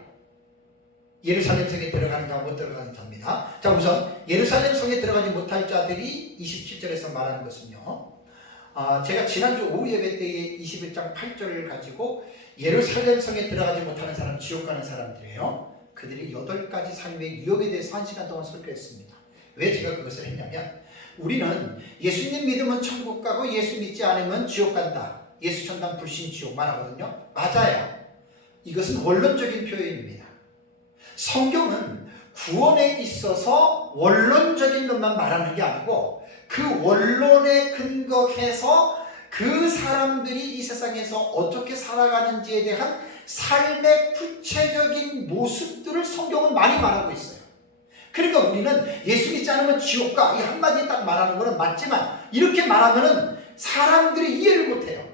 예루살렘 성에 들어가는 자와 못 들어가는 자입니다. 자, 우선 예루살렘 성에 들어가지 못할 자들이 27절에서 말하는 것은요, 제가 지난주 오후 예배 때에 21장 8절을 가지고 예루살렘 성에 들어가지 못하는 사람, 지옥 가는 사람들이에요. 그들이 8가지 삶의 유혹에 대해서 1시간 동안 설교했습니다. 왜 제가 그것을 했냐면, 우리는 예수님 믿으면 천국 가고 예수 믿지 않으면 지옥 간다, 예수 천당 불신 지옥 말하거든요. 맞아요. 이것은 원론적인 표현입니다. 성경은 구원에 있어서 원론적인 것만 말하는 게 아니고 그 원론에 근거해서 그 사람들이 이 세상에서 어떻게 살아가는지에 대한 삶의 구체적인 모습들을 성경은 많이 말하고 있어요. 그러니까 우리는 예수 믿지 않으면 지옥 가, 이 한마디 딱 말하는 거는 맞지만 이렇게 말하면은 사람들이 이해를 못해요.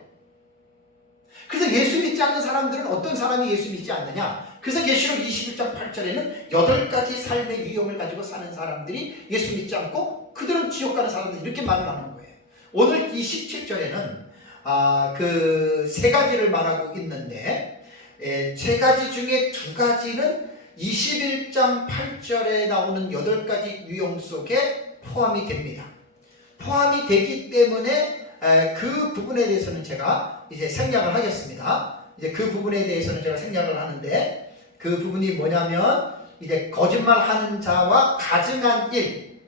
그래서 예수 믿지 않는 사람들은 어떤 사람이 예수 믿지 않느냐? 그래서 계시록 21장 8절에는 8가지 삶의 유형을 가지고 사는 사람들이 예수 믿지 않고 그들은 지옥 가는 사람들, 이렇게 말을 하는 거예요. 오늘 27절에는 그 3가지를 말하고 있는데, 3가지 중에 2가지는 21장 8절에 나오는 8가지 유형 속에 포함이 됩니다. 포함이 되기 때문에 그 부분에 대해서는 제가 이제 생략을 하겠습니다. 이제 그 부분에 대해서는 제가 생략을 하는데, 그 부분이 뭐냐면 이제 거짓말하는 자와 가증한 일,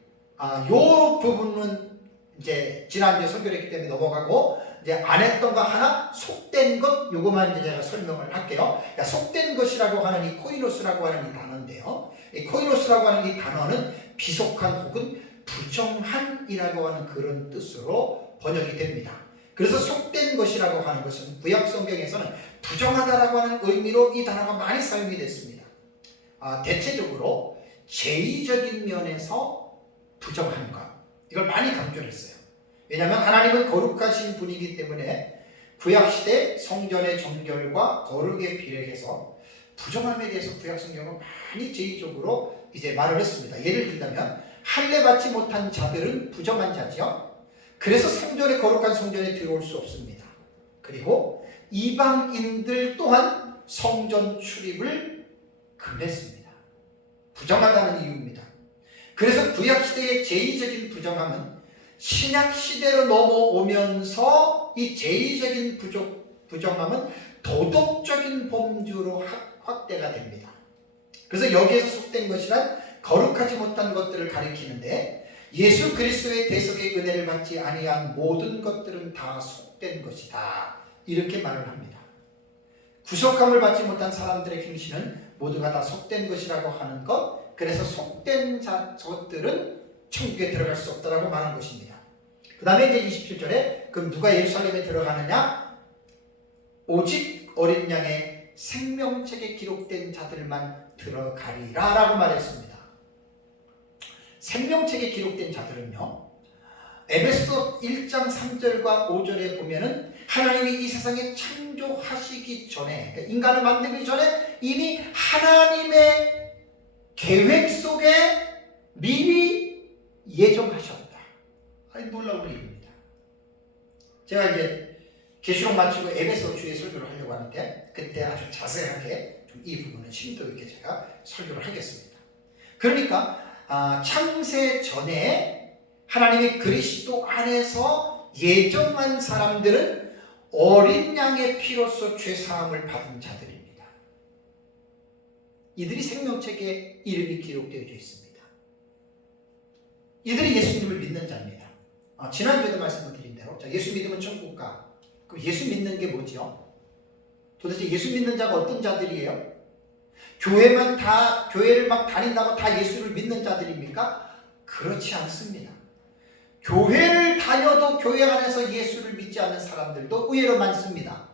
요 부분은 이제 지난주에 설교했기 때문에 넘어가고, 이제 안 했던 거 하나, 속된 것, 요거만 이제 제가 설명을 할게요. 그러니까 속된 것이라고 하는 이 코이노스라고 하는 이 단어인데요. 이 코이노스라고 하는 이 단어는 비속한 혹은 부정한이라고 하는 그런 뜻으로 번역이 됩니다. 그래서 속된 것이라고 하는 것은 구약 성경에서는 부정하다라고 하는 의미로 이 단어가 많이 사용이 됐습니다. 대체적으로 제의적인 면에서 부정한 것, 이걸 많이 강조를 했어요. 왜냐하면 하나님은 거룩하신 분이기 때문에 구약시대 성전의 정결과 거룩에 비례해서 부정함에 대해서 구약 성경은 많이 제의적으로 이제 말을 했습니다. 예를 들자면 할례 받지 못한 자들은 부정한 자지요. 그래서 성전의 거룩한 성전에 들어올 수 없습니다. 그리고 이방인들 또한 성전 출입을 금했습니다. 부정하다는 이유입니다. 그래서 구약시대의 제의적인 부정함은 신약시대로 넘어오면서 이 제의적인 부정함은 도덕적인 범주로 확대가 됩니다. 그래서 여기에서 속된 것이란 거룩하지 못한 것들을 가리키는데, 예수 그리스도의 대속의 은혜를 받지 아니한 모든 것들은 다 속된 것이다, 이렇게 말을 합니다. 구속함을 받지 못한 사람들의 행실은 모두가 다 속된 것이라고 하는 것, 그래서 속된 것들은 천국에 들어갈 수 없다라고 말한 것입니다. 그 다음에 이제 27절에 그럼 누가 예루살렘에 들어가느냐? 오직 어린 양의 생명책에 기록된 자들만 들어가리라 라고 말했습니다. 생명책에 기록된 자들은요, 에베소 1장 3절과 5절에 보면은 하나님이 이 세상에 창조하시기 전에, 그러니까 인간을 만들기 전에 이미 하나님의 계획 속에 미리 예정하셨다. 아니, 놀라운 일입니다. 제가 이제 계시록 마치고 에베소 주에 설교를 하려고 하는데 그때 아주 자세하게 좀 이 부분은 심도 있게 제가 설교를 하겠습니다. 그러니까 창세 전에 하나님이 그리스도 안에서 예정한 사람들은 어린 양의 피로써 죄사함을 받은 자들입니다. 이들이 생명책에 이름이 기록되어 있습니다. 이들이 예수님을 믿는 자입니다. 지난주에도 말씀드린 대로 예수 믿으면 천국 가. 그럼 예수 믿는 게 뭐죠? 도대체 예수 믿는 자가 어떤 자들이에요? 교회를 막 다닌다고 다 예수를 믿는 자들입니까? 그렇지 않습니다. 교회를 다녀도 교회 안에서 예수를 믿지 않는 사람들도 의외로 많습니다.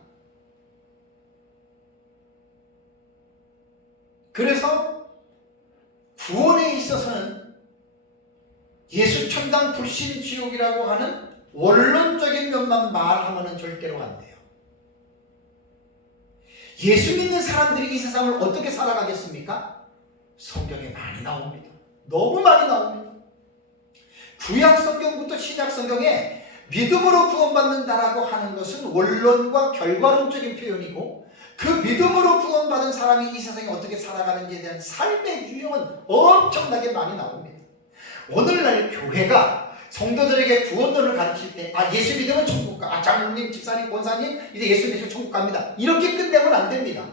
그래서 구원에 있어서는 예수 천당 불신 지옥이라고 하는 원론적인 면만 말하면 절대로 안 돼요. 예수 믿는 사람들이 이 세상을 어떻게 살아가겠습니까? 성경에 많이 나옵니다. 너무 많이 나옵니다. 구약 성경부터 신약 성경에 믿음으로 구원받는다라고 하는 것은 원론과 결과론적인 표현이고, 그 믿음으로 구원받은 사람이 이 세상에 어떻게 살아가는지에 대한 삶의 유형은 엄청나게 많이 나옵니다. 오늘날 교회가 성도들에게 구원론을 가르칠 때 예수 믿으면 천국 가. 장로님, 집사님, 권사님 이제 예수 믿으면 천국 갑니다. 이렇게 끝내면 안 됩니다.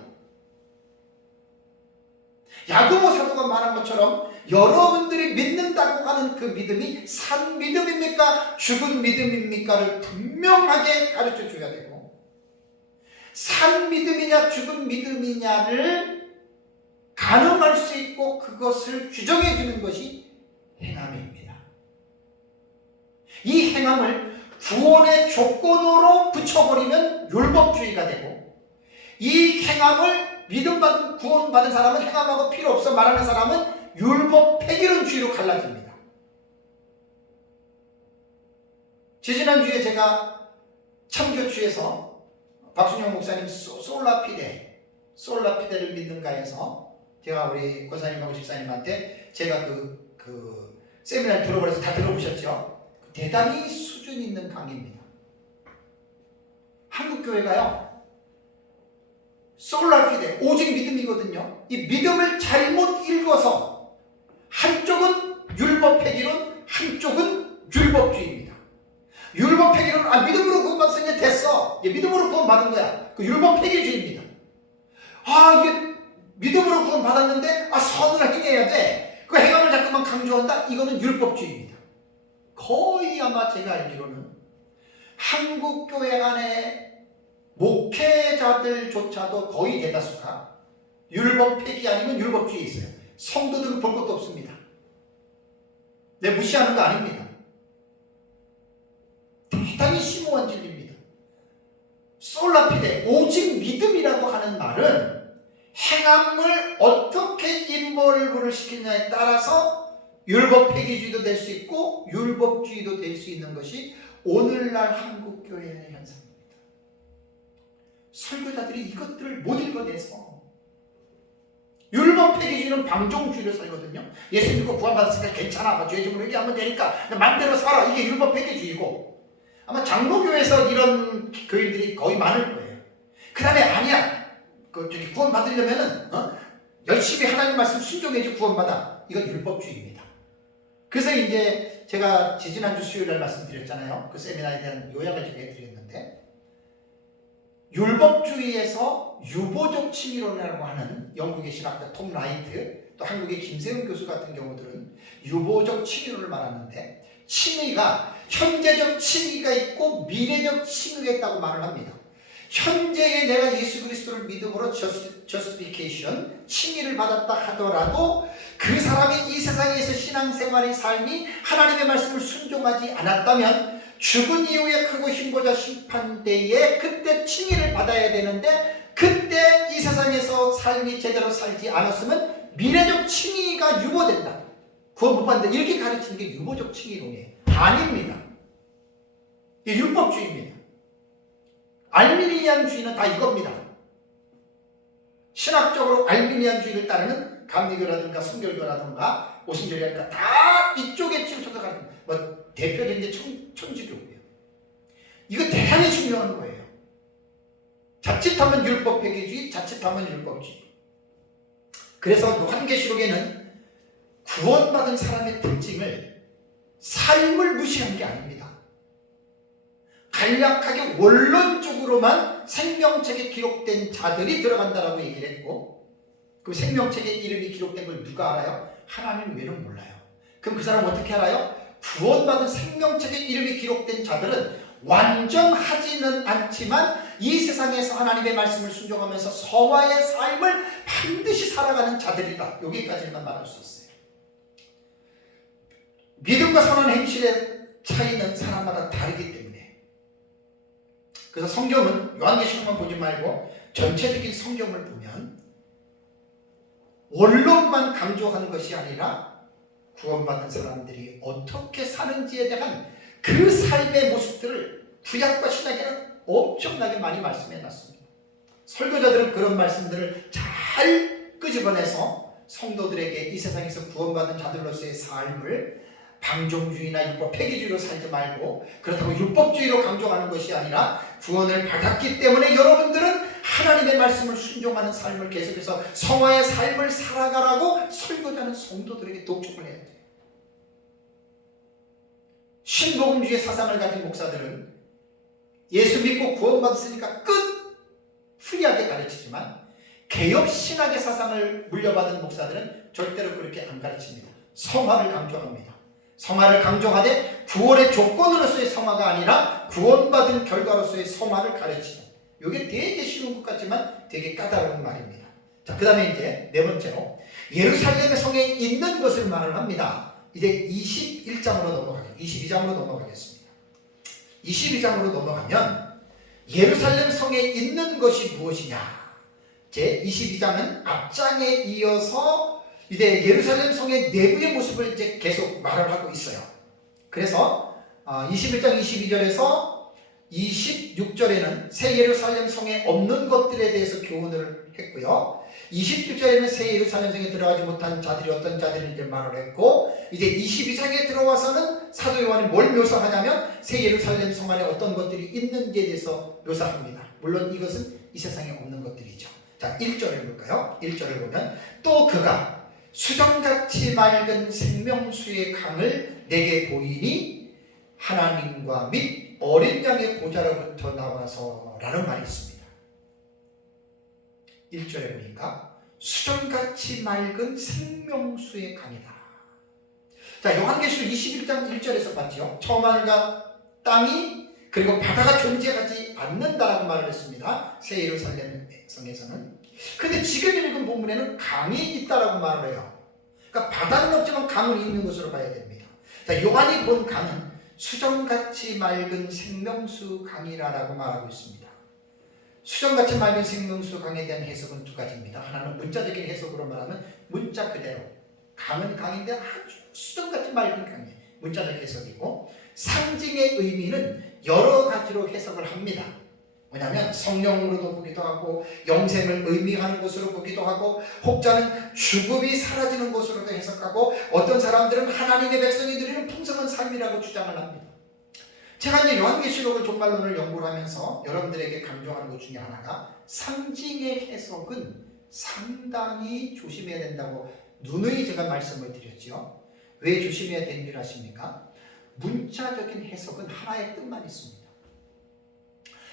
야고보 사도가 말한 것처럼 여러분들이 믿는다고 하는 그 믿음이 산 믿음입니까? 죽은 믿음입니까를 분명하게 가르쳐 줘야 되고, 산 믿음이냐 죽은 믿음이냐를 가늠할 수 있고 그것을 규정해 주는 것이 행함입니다. 이 행함을 구원의 조건으로 붙여버리면 율법주의가 되고, 이 행함을 믿음받은 구원받은 사람은 행함하고 필요 없어 말하는 사람은 율법 폐기론주의로 갈라집니다. 지지난주에 제가 참교추에서 박순영 목사님 솔라피데를 믿는가에서 제가 우리 권사님하고 집사님한테 제가 그 세미나를 들어버려서 다 들어보셨죠? 대단히 수준 있는 강의입니다. 한국교회가요, 솔라피데 오직 믿음이거든요. 이 믿음을 잘못 읽어서 한쪽은 율법 폐기론, 한쪽은 율법주의입니다. 율법 폐기론, 믿음으로 구원받았으니 됐어. 믿음으로 구원받은 거야. 그 율법 폐기주의입니다. 이게 믿음으로 구원받았는데 선을 행해야 돼. 그 행함을 자꾸만 강조한다. 이거는 율법주의입니다. 거의 아마 제가 알기로는 한국교회 안에 목회자들조차도 거의 대다수가 율법 폐기 아니면 율법주의에 있어요. 성도들은 볼 것도 없습니다. 내 무시하는 거 아닙니다. 대단히 심오한 진리입니다. 솔라피데, 오직 믿음이라고 하는 말은 행함을 어떻게 인벌브를 시키냐에 따라서 율법 폐기주의도 될 수 있고 율법주의도 될 수 있는 것이 오늘날 한국교회의 현상입니다. 설교자들이 이것들을 못 읽어내서 율법 폐기주의는 방종주의를 살거든요. 예수 믿고 구원받았으니까 괜찮아, 죄짐으로 얘기하면 되니까 마음대로 살아, 이게 율법 폐기주의고, 아마 장로교에서 이런 교인들이 거의 많을 거예요. 그 다음에 아니야, 구원 받으려면은 열심히 하나님 말씀 순종해서 구원받아. 이건 율법주의입니다. 그래서 이제 제가 지지난주 수요일날 말씀드렸잖아요. 그 세미나에 대한 요약을 제가 해드렸는데, 율법주의에서 유보적 칭의론이라고 하는 영국의 신학자 톰 라이트, 또 한국의 김세훈 교수 같은 경우들은 유보적 칭의론을 말하는데, 칭의가 현재적 칭의가 있고 미래적 칭의가 있다고 말을 합니다. 현재에 내가 예수 그리스도를 믿음으로 justification, 칭의를 받았다 하더라도 그 사람이 이 세상에서 신앙생활의 삶이 하나님의 말씀을 순종하지 않았다면 죽은 이후에 크고 힘보자 심판대에 그때 칭의를 받아야 되는데, 그때 이 세상에서 삶이 제대로 살지 않았으면 미래적 칭의가 유보된다. 구원 못 받는다. 이렇게 가르치는 게 유보적 칭의론이에요. 아닙니다. 이게 율법주의입니다. 알미니안주의는 다 이겁니다. 신학적으로 알미니안주의를 따르는 감리교라든가 성결교라든가 오순절이라든가 다 이쪽에 치우쳐서 가는, 대표적인 게 천주교고요. 이거 대단히 중요한 거예요. 자칫하면 율법 폐기주의, 자칫하면 율법주의. 그래서 요한계시록에는 구원받은 사람의 특징을 삶을 무시한 게 아닙니다. 간략하게 원론적으로만 생명책에 기록된 자들이 들어간다라고 얘기를 했고, 그 생명책에 이름이 기록된 걸 누가 알아요? 하나님 외에는 몰라요. 그럼 그 사람 어떻게 알아요? 구원받은 생명책에 이름이 기록된 자들은 완전하지는 않지만 이 세상에서 하나님의 말씀을 순종하면서 성화의 삶을 반드시 살아가는 자들이다. 여기까지만 말할 수 있어요. 믿음과 선한 행실의 차이는 사람마다 다르기 때문에, 그래서 성경은 요한계시록만 보지 말고 전체적인 성경을 보면 원론만 강조하는 것이 아니라 구원받은 사람들이 어떻게 사는지에 대한 그 삶의 모습들을 구약과 신약에는 엄청나게 많이 말씀해 놨습니다. 설교자들은 그런 말씀들을 잘 끄집어내서 성도들에게 이 세상에서 구원받은 자들로서의 삶을 방종주의나 율법 폐기주의로 살지 말고, 그렇다고 율법주의로 강조하는 것이 아니라 구원을 받았기 때문에 여러분들은 하나님의 말씀을 순종하는 삶을 계속해서 성화의 삶을 살아가라고 설교자는 성도들에게 독촉을 해야 돼요. 신복음주의 사상을 가진 목사들은 예수 믿고 구원받았으니까 끝! 프리하게 가르치지만, 개혁신학의 사상을 물려받은 목사들은 절대로 그렇게 안 가르칩니다. 성화를 강조합니다. 성화를 강조하되 구원의 조건으로서의 성화가 아니라 구원받은 결과로서의 성화를 가르치는, 이게 되게 쉬운 것 같지만 되게 까다로운 말입니다. 자, 그 다음에 이제 네 번째로 예루살렘 성에 있는 것을 말을 합니다. 이제 22장으로 넘어가겠습니다. 22장으로 넘어가면 예루살렘 성에 있는 것이 무엇이냐? 제 22장은 앞장에 이어서 이제 예루살렘 성의 내부의 모습을 이제 계속 말을 하고 있어요. 그래서 21장 22절에서 26절에는 새 예루살렘 성에 없는 것들에 대해서 교훈을 했고요. 27절에는 새 예루살렘 성에 들어가지 못한 자들이 어떤 자들인지 말을 했고, 이제 22장에 들어와서는 사도 요한이 뭘 묘사하냐면 새 예루살렘 성 안에 어떤 것들이 있는지에 대해서 묘사합니다. 물론 이것은 이 세상에 없는 것들이죠. 자, 1절을 볼까요? 1절을 보면 또 그가 수정같이 맑은 생명수의 강을 내게 보이니 하나님과 및 어린 양의 보좌로부터 나와서 라는 말이 있습니다. 1절에 보니까 수정같이 맑은 생명수의 강이다. 자, 요한계시록 21장 1절에서 봤죠. 처음 하늘과 땅이 그리고 바다가 존재하지 않는다라고 말을 했습니다. 새 예루살렘 성에서는. 그런데 지금 읽은 본문에는 강이 있다라고 말을 해요. 그러니까 바다는 없지만 강은 있는 것으로 봐야 됩니다. 자, 요한이 본 강은 수정같이 맑은 생명수 강이라고 말하고 있습니다. 수정같이 맑은 생명수 강에 대한 해석은 두 가지입니다. 하나는 문자적인 해석으로 말하면 문자 그대로 강은 강인데 아주 수정같이 맑은 강이에요. 문자적 해석이고, 상징의 의미는 여러 가지로 해석을 합니다. 뭐냐면 성령으로도 보기도 하고, 영생을 의미하는 것으로 보기도 하고, 혹자는 죽음이 사라지는 것으로도 해석하고, 어떤 사람들은 하나님의 백성이 누리는 풍성한 삶이라고 주장을 합니다. 제가 이제 요한계시록을 종말론을 연구를 하면서 여러분들에게 강조하는 것 중에 하나가, 상징의 해석은 상당히 조심해야 된다고 누누이 제가 말씀을 드렸죠. 왜 조심해야 되는 줄 아십니까? 문자적인 해석은 하나의 뜻만 있습니다.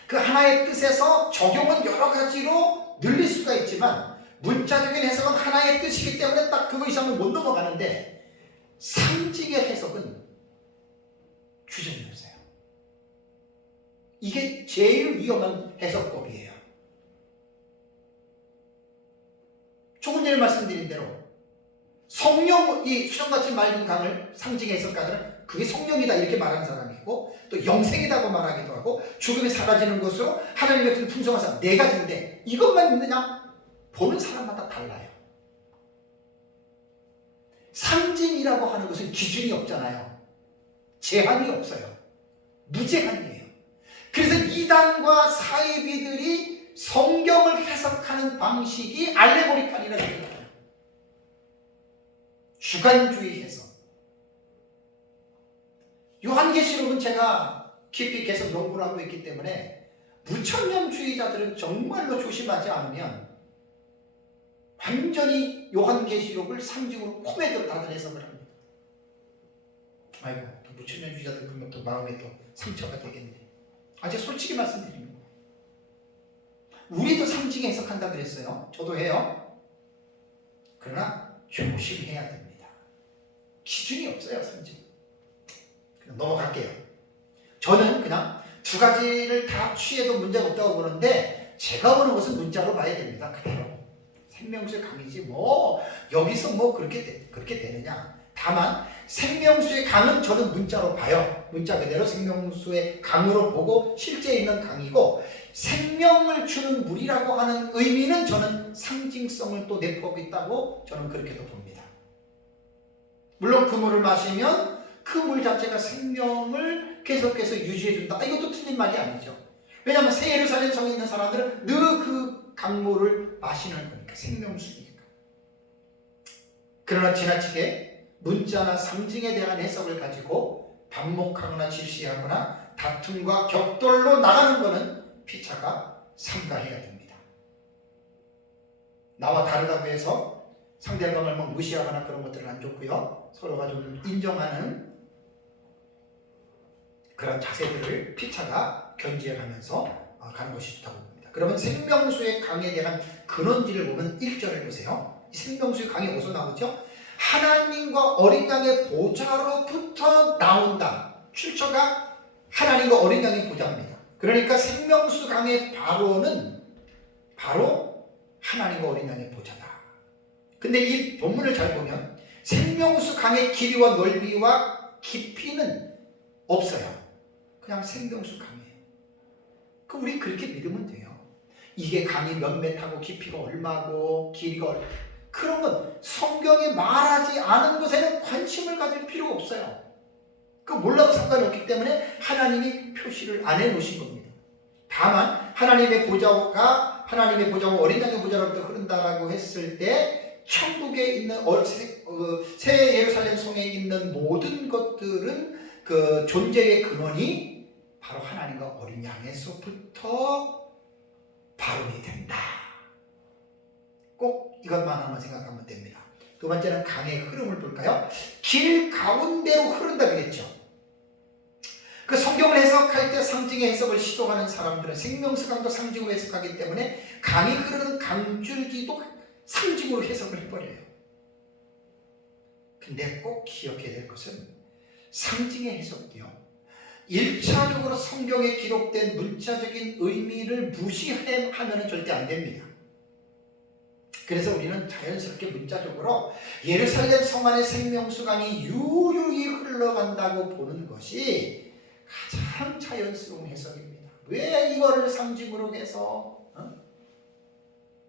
그 하나의 뜻에서 적용은 여러 가지로 늘릴 수가 있지만, 문자적인 해석은 하나의 뜻이기 때문에 딱 그거 이상은 못 넘어가는데, 상징의 해석은 규정이 없어요. 이게 제일 위험한 해석법이에요. 조금 전에 말씀드린 대로 성령, 이 수정같이 맑은 강을 상징 해석가들은 그게 성령이다 이렇게 말하는 사람이고, 또 영생이라고 말하기도 하고, 죽음이 사라지는 것으로 하나님의 같은 풍성한 삶, 네 가지인데 이것만 있느냐? 보는 사람마다 달라요. 상징이라고 하는 것은 기준이 없잖아요. 제한이 없어요. 무제한이에요. 그래서 이단과 사이비들이 성경을 해석하는 방식이 알레고리칼이라 그래요. 주관주의 해석. 요한계시록은 제가 깊이 계속 연구를 하고 있기 때문에 무천년주의자들은 정말로 조심하지 않으면 완전히 요한계시록을 상징으로 코미디로 다들 해석을 합니다. 아이고, 또 무천년주의자들 그러면 또 마음에 또 상처가 되겠네. 제가 솔직히 말씀드립니다. 우리도 상징 해석한다 그랬어요. 저도 해요. 그러나 조심해야 됩니다. 기준이 없어요, 상징. 그냥 넘어갈게요. 저는 그냥 두 가지를 다 취해도 문제가 없다고 보는데, 제가 보는 것은 문자로 봐야 됩니다. 그대로. 생명수의 강이지 뭐 여기서 뭐 그렇게 되느냐. 다만 생명수의 강은 저는 문자로 봐요. 문자 그대로 생명수의 강으로 보고 실제 있는 강이고, 생명을 주는 물이라고 하는 의미는 저는 상징성을 또 내포하고 있다고 저는 그렇게도 봅니다. 물론 그 물을 마시면 그 물 자체가 생명을 계속해서 유지해준다. 이것도 틀린 말이 아니죠. 왜냐하면 새 예루살렘 성에 있는 사람들은 늘 그 강물을 마시는 거니까, 생명수니까. 그러나 지나치게 문자나 상징에 대한 해석을 가지고 반목하거나 질시하거나 다툼과 격돌로 나가는 것은 피차가 삼가해야 됩니다. 나와 다르다고 해서 상대방을 막 무시하거나 그런 것들은 안 좋고요. 서로가 좀 인정하는 그런 자세들을 피차가 견지해가면서 가는 것이 좋다고 봅니다. 그러면 생명수의 강에 대한 근원지를 보면 1절을 보세요. 이 생명수의 강이 어디서 나오죠? 하나님과 어린 양의 보좌로부터 나온다. 출처가 하나님과 어린 양의 보좌입니다. 그러니까 생명수 강의 바로는 바로 하나님과 어린 양의 보좌다. 근데 이 본문을 잘 보면 생명수 강의 길이와 넓이와 깊이는 없어요. 그냥 생명수 강이에요. 우리 그렇게 믿으면 돼요. 이게 강이 몇 메타고 깊이가 얼마고 길이가 그런 건 성경이 말하지 않은 것에는 관심을 가질 필요가 없어요. 몰라도 상관이 없기 때문에 하나님이 표시를 안 해놓으신 겁니다. 다만 하나님의 보좌가 어린 양의 보좌로부터 흐른다라고 했을 때 천국에 있는 새 예루살렘 성에 있는 모든 것들은 그 존재의 근원이 바로 하나님과 어린 양에서부터 발원이 된다. 꼭 이것만 한번 생각하면 됩니다. 두 번째는 강의 흐름을 볼까요? 길 가운데로 흐른다 그랬죠. 그 성경을 해석할 때 상징의 해석을 시도하는 사람들은 생명수 강도 상징으로 해석하기 때문에 강이 흐르는 강줄기도 상징으로 해석을 해버려요. 근데 꼭 기억해야 될 것은 상징의 해석이요, 1차적으로 성경에 기록된 문자적인 의미를 무시하면 절대 안 됩니다. 그래서 우리는 자연스럽게 문자적으로 예루살렘 성 안의 생명수강이 유유히 흘러간다고 보는 것이 가장 자연스러운 해석입니다. 왜 이거를 상징으로 해서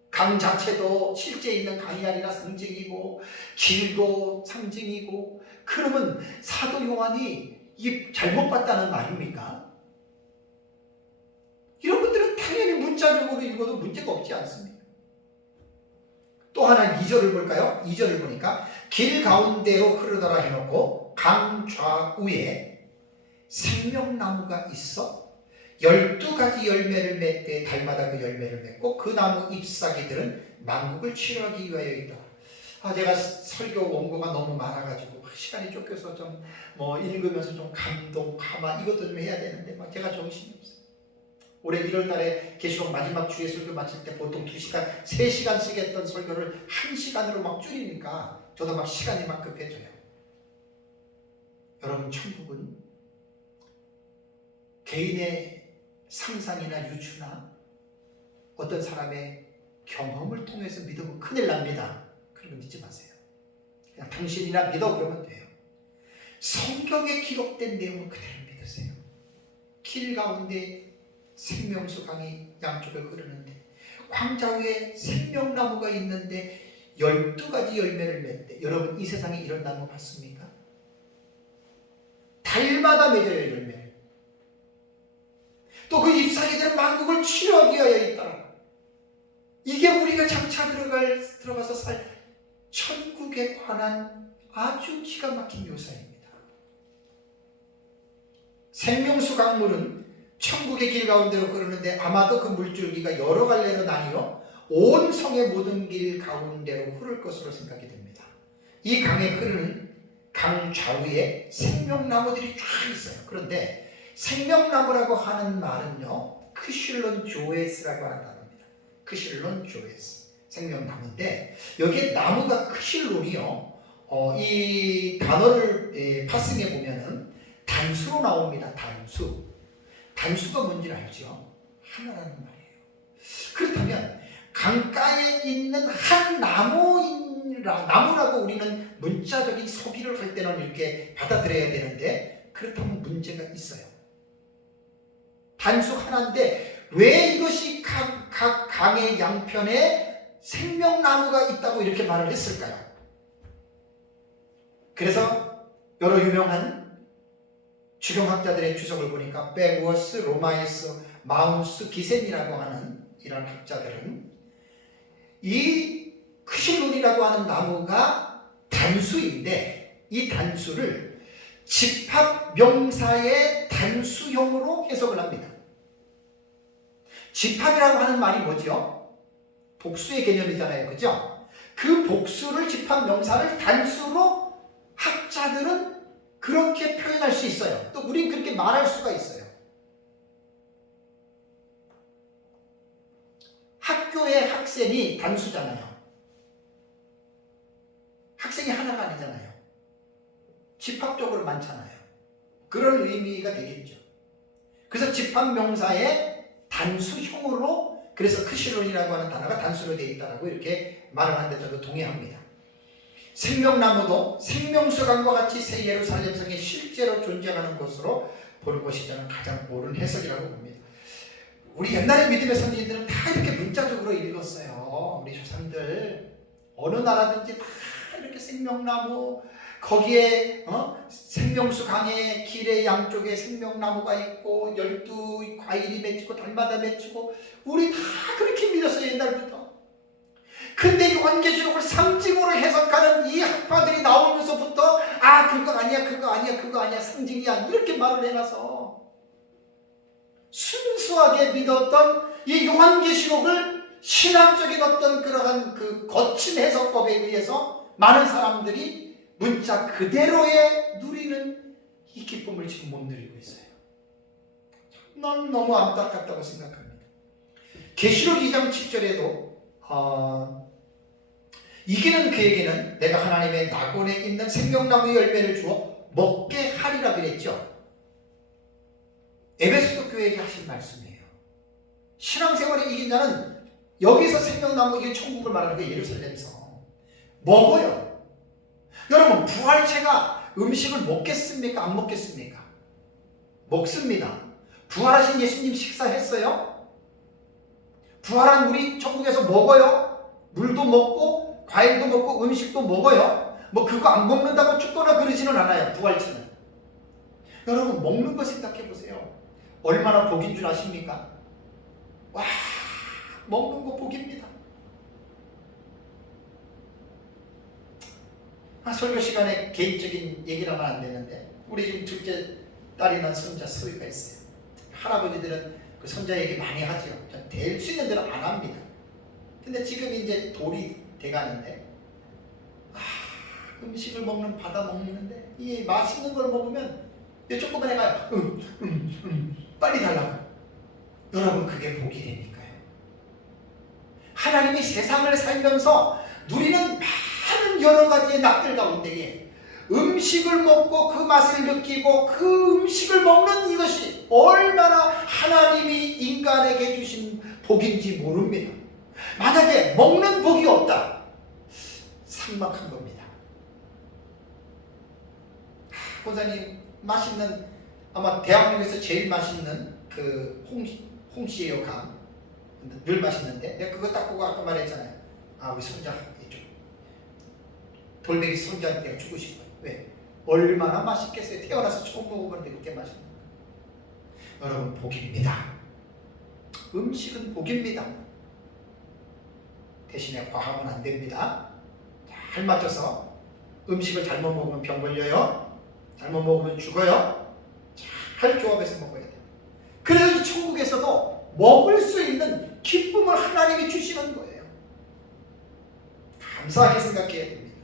강 자체도 실제 있는 강이 아니라 상징이고 길도 상징이고, 그러면 사도 요한이 이게 잘못 봤다는 말입니까? 이런 것들은 당연히 문자적으로 읽어도 문제가 없지 않습니다. 또 하나 2절을 볼까요? 2절을 보니까 길 가운데로 흐르더라 해놓고 강 좌우에 생명나무가 있어 12가지 열매를 맺되 달마다 그 열매를 맺고 그 나무 잎사귀들은 만국을 치료하기 위하여 있다. 제가 설교 원고가 너무 많아가지고 시간이 쫓겨서 좀 읽으면서 좀 감동, 감화 이것도 좀 해야 되는데 제가 정신이 없어요. 올해 1월달에 계시록 마지막 주에 설교 마칠 때 보통 2시간, 3시간씩 했던 설교를 1시간으로 막 줄이니까 저도 막 시간이 막 급해져요. 여러분, 천국은 개인의 상상이나 유추나 어떤 사람의 경험을 통해서 믿으면 큰일 납니다. 그런 거 믿지 마세요. 그냥 당신이나 믿어 그러면 돼요. 성경에 기록된 내용을 그대로 믿으세요. 길 가운데 생명수 강이 양쪽에 흐르는데 광자 위에 생명나무가 있는데 12가지 열매를 맺대. 여러분, 이 세상에 이런 나무 봤습니까? 달마다 맺어요, 열매를. 또 그 잎사귀들은 만국을 치료하기 위하여 있다. 이게 우리가 장차 들어가서 살 천국에 관한 아주 기가 막힌 묘사입니다. 생명수 강물은 천국의 길 가운데로 흐르는데 아마도 그 물줄기가 여러 갈래로 나뉘어 온 성의 모든 길 가운데로 흐를 것으로 생각이 됩니다. 이 강에 흐르는 강 좌우에 생명나무들이 쫙 있어요. 그런데 생명나무라고 하는 말은요, 크실론 조에스라고 하는 단어입니다. 크실론 조에스, 생명나무인데 여기에 나무가 크실론이요, 이 단어를 파생해 보면은 단수로 나옵니다. 단수가 뭔지 알죠? 하나라는 말이에요. 그렇다면 강가에 있는 한 나무라고 우리는 문자적인 소비를 할 때는 이렇게 받아들여야 되는데, 그렇다면 문제가 있어요. 단수 하나인데 왜 이것이 각 강의 양편에 생명나무가 있다고 이렇게 말을 했을까요? 그래서 여러 유명한 주경학자들의 주석을 보니까 베구어스, 로마이스, 마운스, 기센이라고 하는 이런 학자들은 이 크실론이라고 하는 나무가 단수인데 이 단수를 집합 명사의 단수형으로 해석을 합니다. 집합이라고 하는 말이 뭐죠? 복수의 개념이잖아요. 그죠? 그 복수를 집합 명사를 단수로 학자들은 그렇게 표현할 수 있어요. 또 우린 그렇게 말할 수가 있어요. 학교의 학생이 단수잖아요. 학생이 하나가 아니잖아요. 집합적으로 많잖아요. 그런 의미가 되겠죠. 그래서 집합명사의 단수형으로 그래서 크시론이라고 하는 단어가 단수로 되어 있다라고 이렇게 말을 하는데 저도 동의합니다. 생명나무도 생명수강과 같이 새 예루살렘 성에 실제로 존재하는 것으로 보는 것이 저는 가장 옳은 해석이라고 봅니다. 우리 옛날의 믿음의 선지자들은 다 이렇게 문자적으로 읽었어요. 우리 조상들 어느 나라든지 다 이렇게 생명나무 거기에 생명수 강의 길의 양쪽에 생명나무가 있고 12 과일이 맺히고 달마다 맺히고 우리 다 그렇게 믿었어요 옛날부터. 근데 요한계시록을 상징으로 해석하는 이 학파들이 나오면서부터 그거 아니야 그거 아니야 그거 아니야 상징이야 이렇게 말을 해놔서 순수하게 믿었던 이 요한계시록을 신학적인 어떤 그러한 그 거친 해석법에 의해서 많은 사람들이 문자 그대로의 누리는 이 기쁨을 지금 못 누리고 있어요. 난 너무 안타깝다고 생각합니다. 계시록 2장 7절에도 이기는 그에게는 내가 하나님의 낙원에 있는 생명나무의 열매를 주어 먹게 하리라 그랬죠. 에베소서 교회에게 하신 말씀이에요. 신앙생활에 이긴 자는 여기서 생명나무 이게 천국을 말하는 게 예루살렘성 먹어요. 여러분 부활체가 음식을 먹겠습니까? 안 먹겠습니까? 먹습니다. 부활하신 예수님 식사했어요? 부활한 우리 천국에서 먹어요? 물도 먹고 과일도 먹고 음식도 먹어요. 뭐 그거 안 먹는다고 죽거나 그러지는 않아요. 부활체는. 여러분 먹는 거 생각해 보세요. 얼마나 복인 줄 아십니까? 와 먹는 거 복입니다. 설교 시간에 개인적인 얘기를 하면 안 되는데 우리 지금 둘째 딸이 난 손자 소희가 있어요. 할아버지들은 그 손자 얘기 많이 하죠. 될 수 있는 대로 안 합니다. 근데 지금 이제 돌이 돼가는데 음식을 받아 먹는데 이 맛있는 걸 먹으면 이 조그만 애가 빨리 달라고. 여러분 그게 복이 되니까요. 하나님이 세상을 살면서 누리는 많은 여러 가지의 낙들 가운데에 음식을 먹고 그 맛을 느끼고 그 음식을 먹는 이것이 얼마나 하나님이 인간에게 주신 복인지 모릅니다. 만약에 먹는 복이 없다, 삭막한 겁니다. 권사님 맛있는 아마 대한민국에서 제일 맛있는 그 홍시예요. 감 늘 맛있는데 내가 그거 딱 보고 아까 말했잖아요. 우리 손자 이쪽 돌멩이 손자한테 주고 싶어요. 왜? 얼마나 맛있겠어요. 태어나서 처음 먹어보는데 그렇게 맛있는 거예요. 여러분 복입니다. 음식은 복입니다. 대신에 과하면 안 됩니다. 잘 맞춰서 음식을 잘못 먹으면 병 걸려요. 잘못 먹으면 죽어요. 잘 조합해서 먹어야 돼요. 그래서 이 천국에서도 먹을 수 있는 기쁨을 하나님이 주시는 거예요. 감사하게 생각해야 됩니다.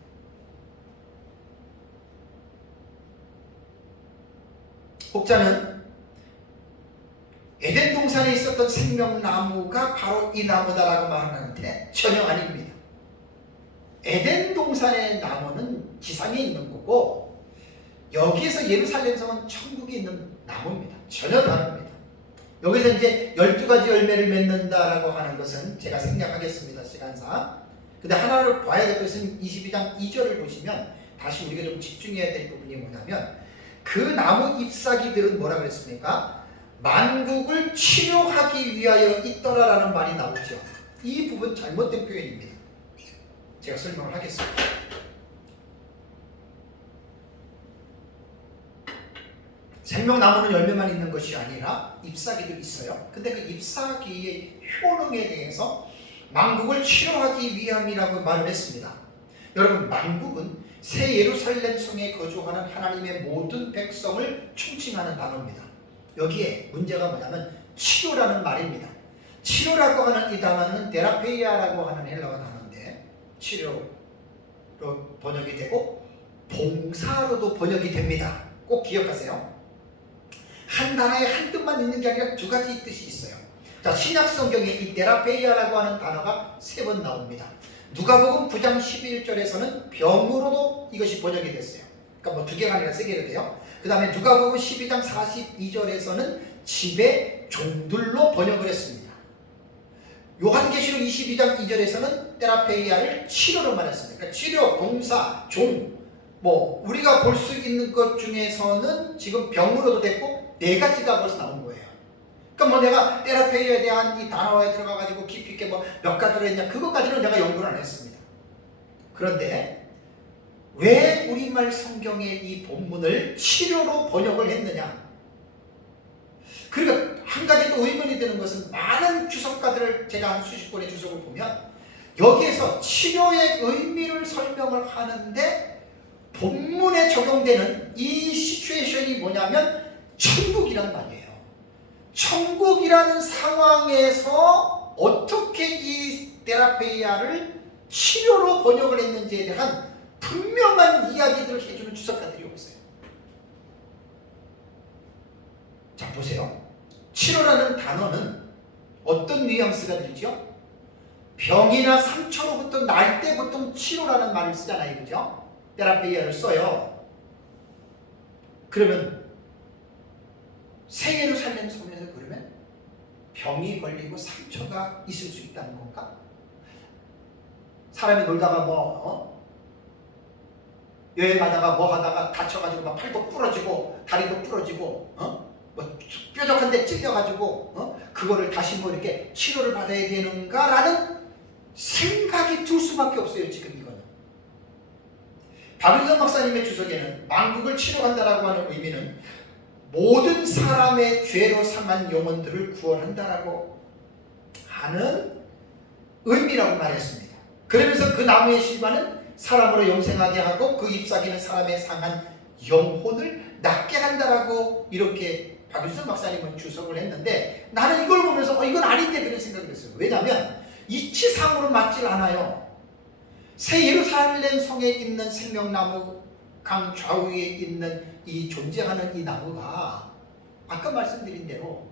혹자는 에덴 동산에 있었던 생명나무가 바로 이 나무다라고 말하는데 전혀 아닙니다. 에덴 동산의 나무는 지상에 있는 거고 여기에서 예루살렘 성은 천국에 있는 나무입니다. 전혀 다릅니다. 여기서 이제 12가지 열매를 맺는다라고 하는 것은 제가 생략하겠습니다. 시간상. 근데 하나를 봐야 될 것은 22장 2절을 보시면 다시 우리가 좀 집중해야 될 부분이 뭐냐면 그 나무 잎사귀들은 뭐라 그랬습니까? 만국을 치료하기 위하여 있더라라는 말이 나오죠. 이 부분 잘못된 표현입니다. 제가 설명을 하겠습니다. 생명나무는 열매만 있는 것이 아니라 잎사귀도 있어요. 근데 그 잎사귀의 효능에 대해서 만국을 치료하기 위함이라고 말을 했습니다. 여러분 만국은 새 예루살렘 성에 거주하는 하나님의 모든 백성을 총칭하는 단어입니다. 여기에 문제가 뭐냐면 치료라는 말입니다. 치료라고 하는 이 단어는 데라페이아라고 하는 헬라어 단어인데 치료로 번역이 되고 봉사로도 번역이 됩니다. 꼭 기억하세요. 한 단어에 한 뜻만 있는 게 아니라 두 가지 뜻이 있어요. 자, 신약 성경에 이 데라페이아라고 하는 단어가 3번 나옵니다. 누가복음 9장 11절에서는 병으로도 이것이 번역이 됐어요. 그러니까 뭐 2개가 아니라 3개가 돼요. 그 다음에 누가복음 12장 42절에서는 집의 종들로 번역을 했습니다. 요한계시록 22장 2절에서는 테라페이아를 치료로 말했습니다. 그러니까 치료, 동사, 종, 우리가 볼 수 있는 것 중에서는 지금 병으로도 됐고 네 가지가 벌써 나온 거예요. 그러니까 내가 테라페이아에 대한 이 단어에 들어가가지고 깊이 있게 몇 가지로 했냐, 그것까지는 내가 연구를 안 했습니다. 그런데 왜 우리말 성경의 이 본문을 치료로 번역을 했느냐? 그러니까 한 가지 또 의문이 드는 것은 많은 주석가들을 제가 한 수십 권의 주석을 보면 여기에서 치료의 의미를 설명을 하는데 본문에 적용되는 이 시츄에이션이 뭐냐면 천국이란 말이에요. 천국이라는 상황에서 어떻게 이 테라페이아를 치료로 번역을 했는지에 대한 분명한 이야기들을 해주는 주석가들이 없어요. 자, 보세요. 치료라는 단어는 어떤 뉘앙스가 들죠? 병이나 상처로부터 날 때 보통 치료라는 말을 쓰잖아요. 그죠? 테라페이아를 써요. 그러면 새 예루살렘 성에서 그러면 병이 걸리고 상처가 있을 수 있다는 건가? 사람이 놀다가 여행하다가 하다가 다쳐가지고 막 팔도 부러지고 다리도 부러지고 뾰족한 데 찔려가지고 그거를 다시 이렇게 치료를 받아야 되는가라는 생각이 들 수밖에 없어요. 지금 이거는 박윤선 박사님의 주석에는 만국을 치료한다라고 하는 의미는 모든 사람의 죄로 상한 영혼들을 구원한다라고 하는 의미라고 말했습니다. 그러면서 그 나무의 실과는 사람으로 영생하게 하고 그 잎사귀는 사람의 상한 영혼을 낫게 한다라고 이렇게 박윤선 박사님은 주석을 했는데 나는 이걸 보면서 이건 아닌데 그런 생각을 했어요. 왜냐하면 이치상으로 맞질 않아요. 새 예루살렘 성에 있는 생명나무 강 좌우에 있는 이 존재하는 이 나무가 아까 말씀드린 대로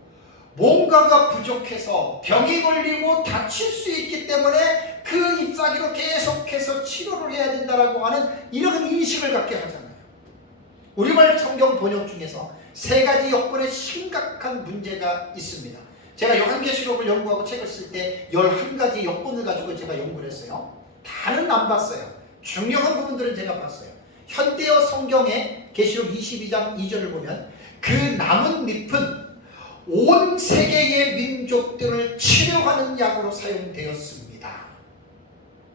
뭔가가 부족해서 병이 걸리고 다칠 수 있기 때문에 그 잎사귀로 계속해서 치료를 해야 된다라고 하는 이런 인식을 갖게 하잖아요. 우리말 성경 번역 중에서 세 가지 여건에 심각한 문제가 있습니다. 제가 요한계시록을 연구하고 책을 쓸 때 11가지 여건을 가지고 제가 연구를 했어요. 다는 안 봤어요. 중요한 부분들은 제가 봤어요. 현대어 성경의 계시록 22장 2절을 보면 그 남은 잎은 온 세계의 민족들을 치료하는 약으로 사용되었습니다.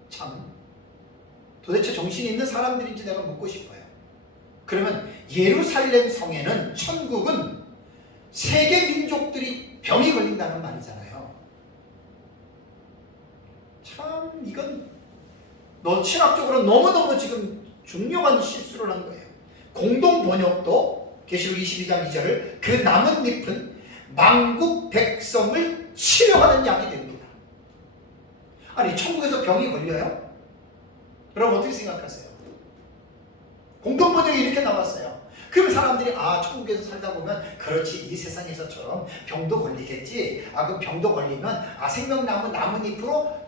참 도대체 정신이 있는 사람들인지 내가 묻고 싶어요. 그러면 예루살렘 성에는 천국은 세계 민족들이 병이 걸린다는 말이잖아요. 참 이건 신학적으로 너무너무 지금 중요한 실수를 한 거예요. 공동 번역도 계시록 22장 2절을 그 남은 잎은 만국 백성을 치료하는 약이 됩니다. 아니 천국에서 병이 걸려요? 여러분 어떻게 생각하세요? 공동 번역이 이렇게 나왔어요. 그럼 사람들이 천국에서 살다 보면 그렇지 이 세상에서처럼 병도 걸리겠지. 그 병도 걸리면 생명나무 나뭇잎으로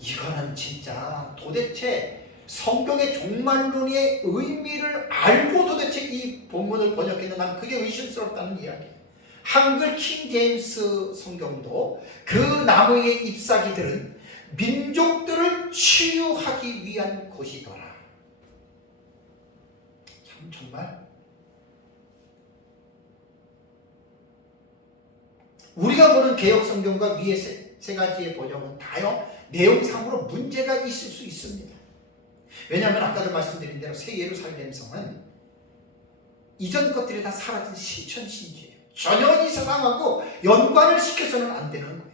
이거는 진짜 도대체 성경의 종말론의 의미를 알고 도대체 이 본문을 번역했는 난 그게 의심스럽다는 이야기예요. 한글 킹 제임스 성경도 그 나무의 잎사귀들은 민족들을 치유하기 위한 것이더라. 참 정말 우리가 보는 개혁 성경과 위의 세 가지의 번역은 다요 내용상으로 문제가 있을 수 있습니다. 왜냐하면 아까도 말씀드린 대로 새 예루살렘 성은 이전 것들이 다 사라진 실천신주예요. 전혀 이 세상하고 연관을 시켜서는 안 되는 거예요.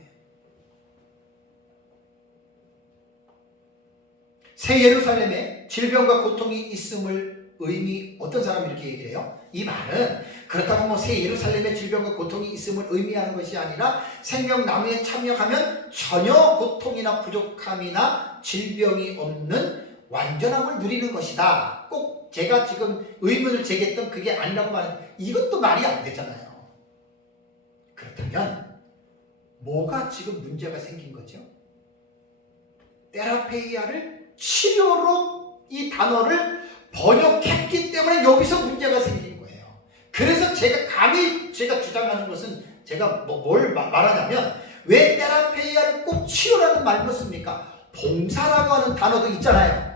새 예루살렘에 질병과 고통이 있음을 어떤 사람이 이렇게 얘기를 해요. 이 말은 그렇다고 새 예루살렘에 질병과 고통이 있음을 의미하는 것이 아니라 생명나무에 참여하면 전혀 고통이나 부족함이나 질병이 없는 완전함을 누리는 것이다. 꼭 제가 지금 의문을 제기했던 그게 아니라고 말하는 이것도 말이 안 되잖아요. 그렇다면 뭐가 지금 문제가 생긴 거죠? 테라페이아를 치료로 이 단어를 번역했기 때문에 여기서 문제가 생긴 거예요. 그래서 제가 감히 주장하는 것은 제가 뭘 말하냐면 왜 테라페이아를 꼭 치료라는 말로 씁니까? 봉사라고 하는 단어도 있잖아요.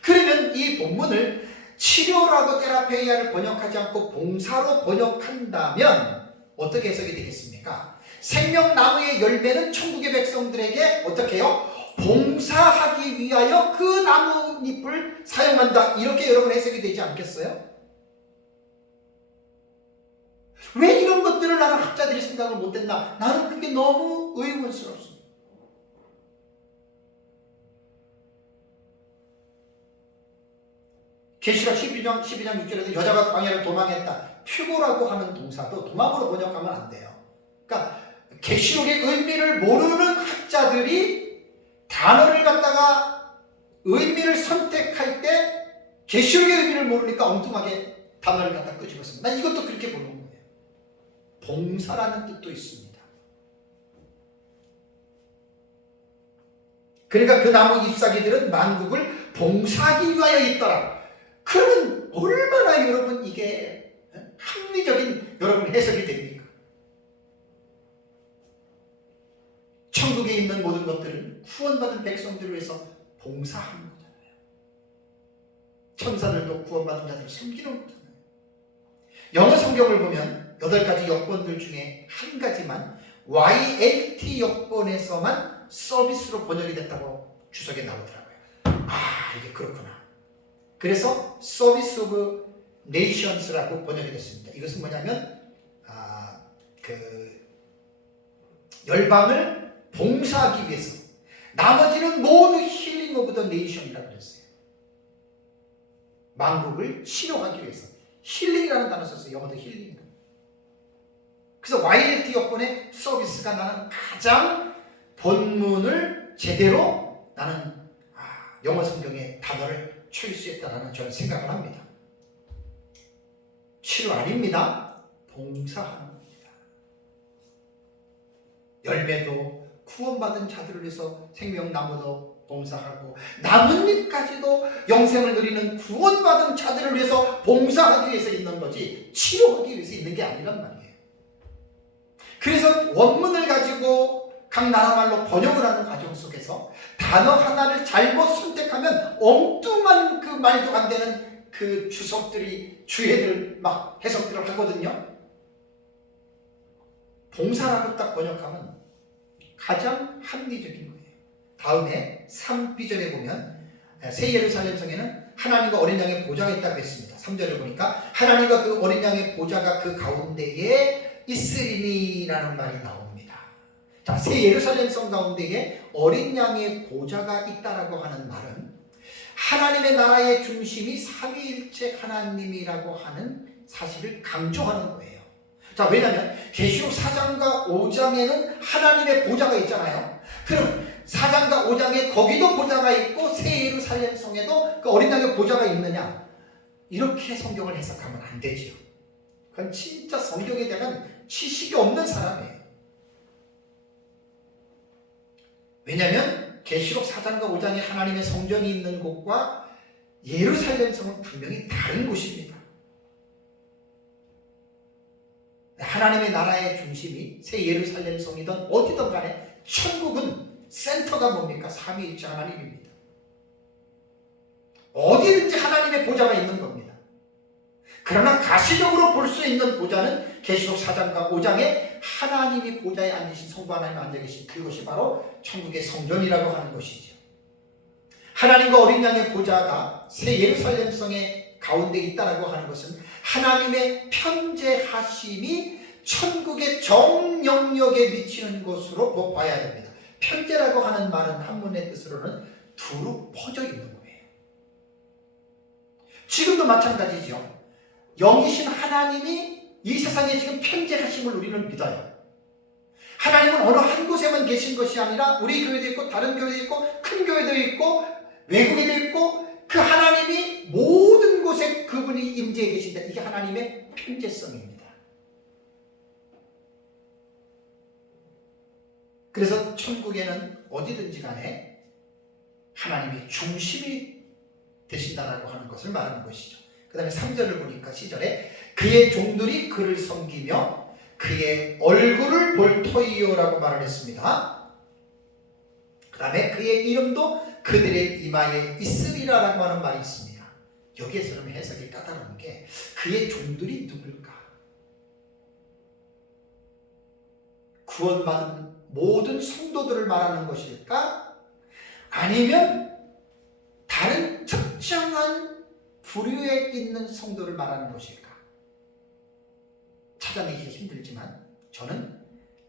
그러면 이 본문을 치료라고 테라페이아를 번역하지 않고 봉사로 번역한다면 어떻게 해석이 되겠습니까? 생명나무의 열매는 천국의 백성들에게 어떻게 해요? 봉사하기 위하여 그 나뭇잎을 사용한다. 이렇게 여러분 해석이 되지 않겠어요? 왜 이런 것들을 나는 학자들이 생각을 못했나? 나는 그게 너무 의문스럽습니다. 계시록 12장 6절에서 여자가 광야를 도망했다. 표고라고 하는 동사도 도망으로 번역하면 안 돼요. 그러니까 계시록의 의미를 모르는 학자들이 단어를 갖다가 의미를 선택할 때 계시록의 의미를 모르니까 엉뚱하게 단어를 갖다 끄집었습니다. 난 이것도 그렇게 보는 거예요. 봉사라는 뜻도 있습니다. 그러니까 그 나무 잎사귀들은 만국을 봉사하기 위하여 있더라. 그러면 얼마나 여러분 이게 합리적인 여러분 해석이 됩니까? 천국에 있는 모든 것들은 구원받은 백성들을 위해서 봉사하는 거잖아요. 천사들도 구원받은 자들을 섬기는 거잖아요. 영어 성경을 보면 8가지 여권들 중에 한 가지만 YLT 여권에서만 서비스로 번역이 됐다고 주석에 나오더라고요. 아, 이게 그렇구나. 그래서 서비스 오브 네이션스라고 번역이 됐습니다. 이것은 뭐냐면 열방을 봉사하기 위해서, 나머지는 모두 힐링 오브 더 네이션이라고 그랬어요. 만국을 치료하기 위해서. 힐링이라는 단어 썼어요. 영어도 힐링. 그래서 YLT 여권의 서비스가 나는 가장 본문을 제대로 나는 영어 성경의 단어를 초이스했다라는 저는 생각을 합니다. 치료 아닙니다. 봉사하는 겁니다. 열매도 구원받은 자들을 위해서 생명나무도 봉사하고 나뭇잎까지도 영생을 누리는 구원받은 자들을 위해서 봉사하기 위해서 있는 거지 치료하기 위해서 있는 게 아니란 말이에요. 그래서 원문을 가지고 각 나라 말로 번역을 하는 과정 속에서 단어 하나를 잘못 선택하면 엉뚱한 그 말도 안 되는 그 주석들이 주해들 막 해석들을 하거든요. 봉사라고 딱 번역하면 가장 합리적인 거예요. 다음에 3비전에 보면 새 예루살렘 성에는 하나님과 어린 양의 보좌가 있다고 했습니다. 3절을 보니까 하나님과 그 어린 양의 보좌가 그 가운데에 있으리니라는 말이 나옵니다. 자, 새 예루살렘 성 가운데에 어린 양의 보좌가 있다라고 하는 말은 하나님의 나라의 중심이 삼위일체 하나님이라고 하는 사실을 강조하는 거예요. 자, 왜냐하면 계시록 4장과 5장에는 하나님의 보좌가 있잖아요. 그럼 4장과 5장에 거기도 보좌가 있고 새 예루살렘 성에도 그 어린 양의 보좌가 있느냐? 이렇게 성경을 해석하면 안 되죠. 그건 진짜 성경에 대한 지식이 없는 사람이에요. 왜냐하면 계시록 4장과 5장에 하나님의 성전이 있는 곳과 예루살렘 성은 분명히 다른 곳입니다. 하나님의 나라의 중심이 새 예루살렘 성이든 어디든 간에 천국은 센터가 뭡니까? 삼위일체 하나님입니다. 어디든지 하나님의 보좌가 있는 겁니다. 그러나 가시적으로 볼 수 있는 보좌는 계시록 4장과 5장에 하나님이 보좌에 앉으신 성부 하나님 앉아 계신 그것이 바로 천국의 성전이라고 하는 것이죠. 하나님과 어린 양의 보좌가 새 예루살렘 성의 가운데 있다라고 하는 것은 하나님의 편재하심이 천국의 정영역에 미치는 것으로 봐야 됩니다. 편재라고 하는 말은 한문의 뜻으로는 두루 퍼져 있는 거예요. 지금도 마찬가지죠. 영이신 하나님이 이 세상에 지금 편재하심을 우리는 믿어요. 하나님은 어느 한 곳에만 계신 것이 아니라 우리 교회도 있고 다른 교회도 있고 큰 교회도 있고 외국에도 있고 그 하나님이 모든 곳에 그분이 임재해 계신다. 이게 하나님의 편재성입니다. 그래서 천국에는 어디든지 간에 하나님이 중심이 되신다라고 하는 것을 말하는 것이죠. 그 다음에 3절을 보니까 시절에 그의 종들이 그를 섬기며 그의 얼굴을 볼 터이요라고 말을 했습니다. 그 다음에 그의 이름도 그들의 이마에 있으리라라고 하는 말이 있습니다. 여기에서는 해석이 까다로운 게 그의 종들이 누굴까? 구원받은 모든 성도들을 말하는 것일까? 아니면 다른 특정한 부류에 있는 성도를 말하는 것일까? 찾아내기 힘들지만 저는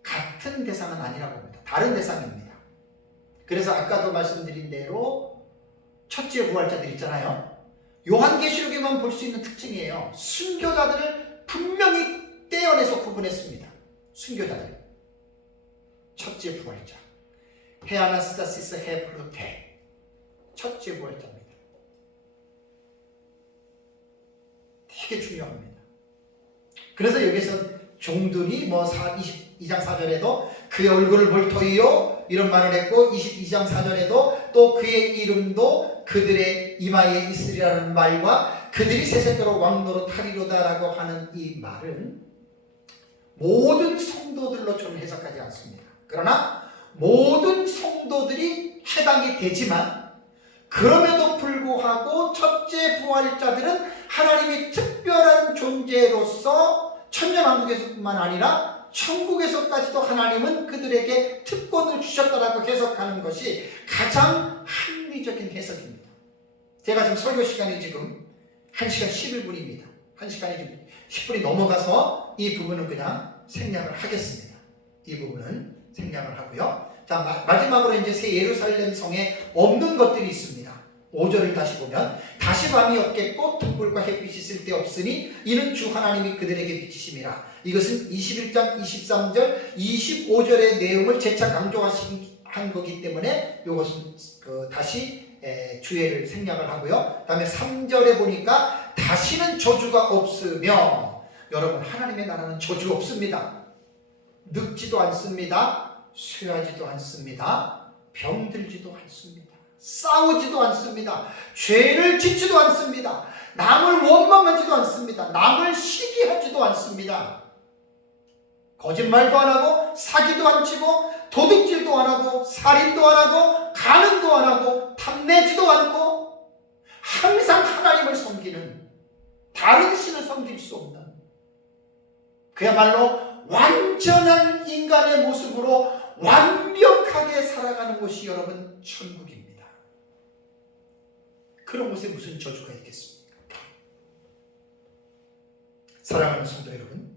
같은 대상은 아니라고 봅니다. 다른 대상입니다. 그래서 아까도 말씀드린 대로 첫째 부활자들 있잖아요. 요한계시록에만 볼 수 있는 특징이에요. 순교자들을 분명히 떼어내서 구분했습니다. 순교자들. 첫째 부활자. 헤아나스타시스 헤프루테. 첫째 부활자입니다. 되게 중요합니다. 그래서 여기서 종들이 뭐 22장 4절에도 그의 얼굴을 볼 터이요 이런 말을 했고 22장 4절에도 또 그의 이름도 그들의 이마에 있으리라는 말과 그들이 세세토록 왕노로 타리로다라고 하는 이 말은 모든 성도들로 저는 해석하지 않습니다. 그러나 모든 성도들이 해당이 되지만 그럼에도 불구하고 첫째 부활자들은 하나님이 특별한 존재로서 천년왕국에서뿐만 아니라 천국에서까지도 하나님은 그들에게 특권을 주셨다라고 해석하는 것이 가장 합리적인 해석입니다. 제가 지금 설교 시간이 지금 1시간 11분입니다. 1시간이 지금 10분이 넘어가서 이 부분은 그냥 생략을 하겠습니다. 이 부분은 생략을 하고요. 자, 마지막으로 이제 새 예루살렘 성에 없는 것들이 있습니다. 5절을 다시 보면 다시 밤이 없겠고 등불과 햇빛이 쓸데없으니 이는 주 하나님이 그들에게 비치심이라. 이것은 21장 23절 25절의 내용을 재차 강조한 거기 때문에 이것은 다시 주의를 생략을 하고요. 그 다음에 3절에 보니까 다시는 저주가 없으며, 여러분 하나님의 나라는 저주 없습니다. 늙지도 않습니다. 쇠하지도 않습니다. 병들지도 않습니다. 싸우지도 않습니다. 죄를 짓지도 않습니다. 남을 원망하지도 않습니다. 남을 시기하지도 않습니다. 거짓말도 안 하고 사기도 안 치고 도둑질도 안 하고 살인도 안 하고 간음도 안 하고 탐내지도 않고 항상 하나님을 섬기는, 다른 신을 섬길 수 없는, 그야말로 완전한 인간의 모습으로 완벽하게 살아가는 것이 여러분 천국입니다. 그런 곳에 무슨 저주가 있겠습니까? 사랑하는 성도 여러분,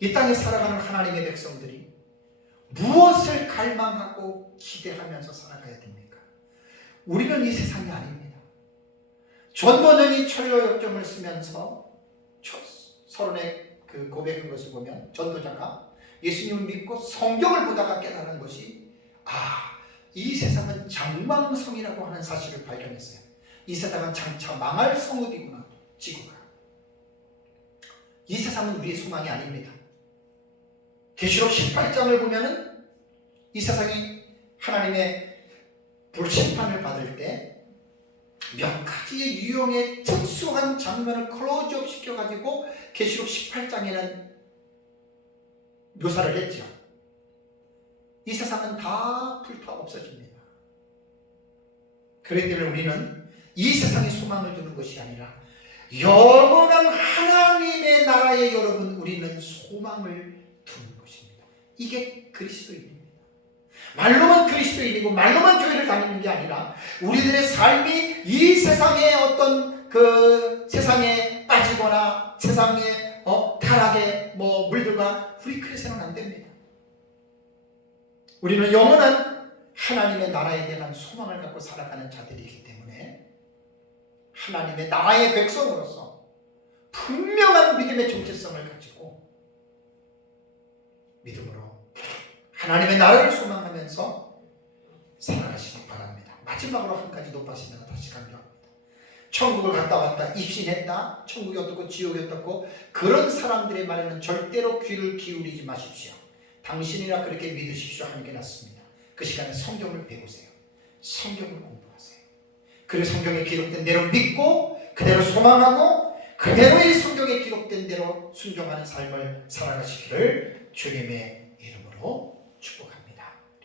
이 땅에 살아가는 하나님의 백성들이 무엇을 갈망하고 기대하면서 살아가야 됩니까? 우리는 이 세상이 아닙니다. 존 버전이 철로 역정을 쓰면서 서론의 그 고백한 것을 보면 전도자가 예수님을 믿고 성경을 보다가 깨달은 것이, 이 세상은 장망성이라고 하는 사실을 발견했어요. 이 세상은 장차 망할 성읍이구나, 지구가. 이 세상은 우리의 소망이 아닙니다. 계시록 18장을 보면은 이 세상이 하나님의 불심판을 받을 때 몇 가지의 유형의 특수한 장면을 클로즈업 시켜가지고 계시록 18장에는 묘사를 했죠. 이 세상은 다 불타 없어집니다. 그렇기 때문에 우리는 이 세상에 소망을 두는 것이 아니라 영원한 하나님의 나라에 여러분 우리는 소망을 두는 것입니다. 이게 그리스도입니다. 말로만 그리스도인이고 말로만 교회를 다니는 게 아니라 우리들의 삶이 이 세상의 어떤 그 세상에 빠지거나 세상의 타락에 물들거나 우리 그래서는 안 됩니다. 우리는 영원한 하나님의 나라에 대한 소망을 갖고 살아가는 자들이기 때문에 하나님의 나라의 백성으로서 분명한 믿음의 정체성을 가지고 믿음으로 하나님의 나라를 소망하면서 살아가시기 바랍니다. 마지막으로 한 가지 높아지면 다시 강조합니다. 천국을 갔다 왔다, 입신했다, 천국이 어떻고 지옥이 어떻고 그런 사람들의 말에는 절대로 귀를 기울이지 마십시오. 당신이라 그렇게 믿으십시오 하는 게 낫습니다. 그 시간에 성경을 배우세요. 성경을 공부하세요. 그리고 성경에 기록된 대로 믿고 그대로 소망하고 그 그대로 이 성경에 기록된 대로 순종하는 삶을 살아가시기를 주님의 이름으로 축복합니다.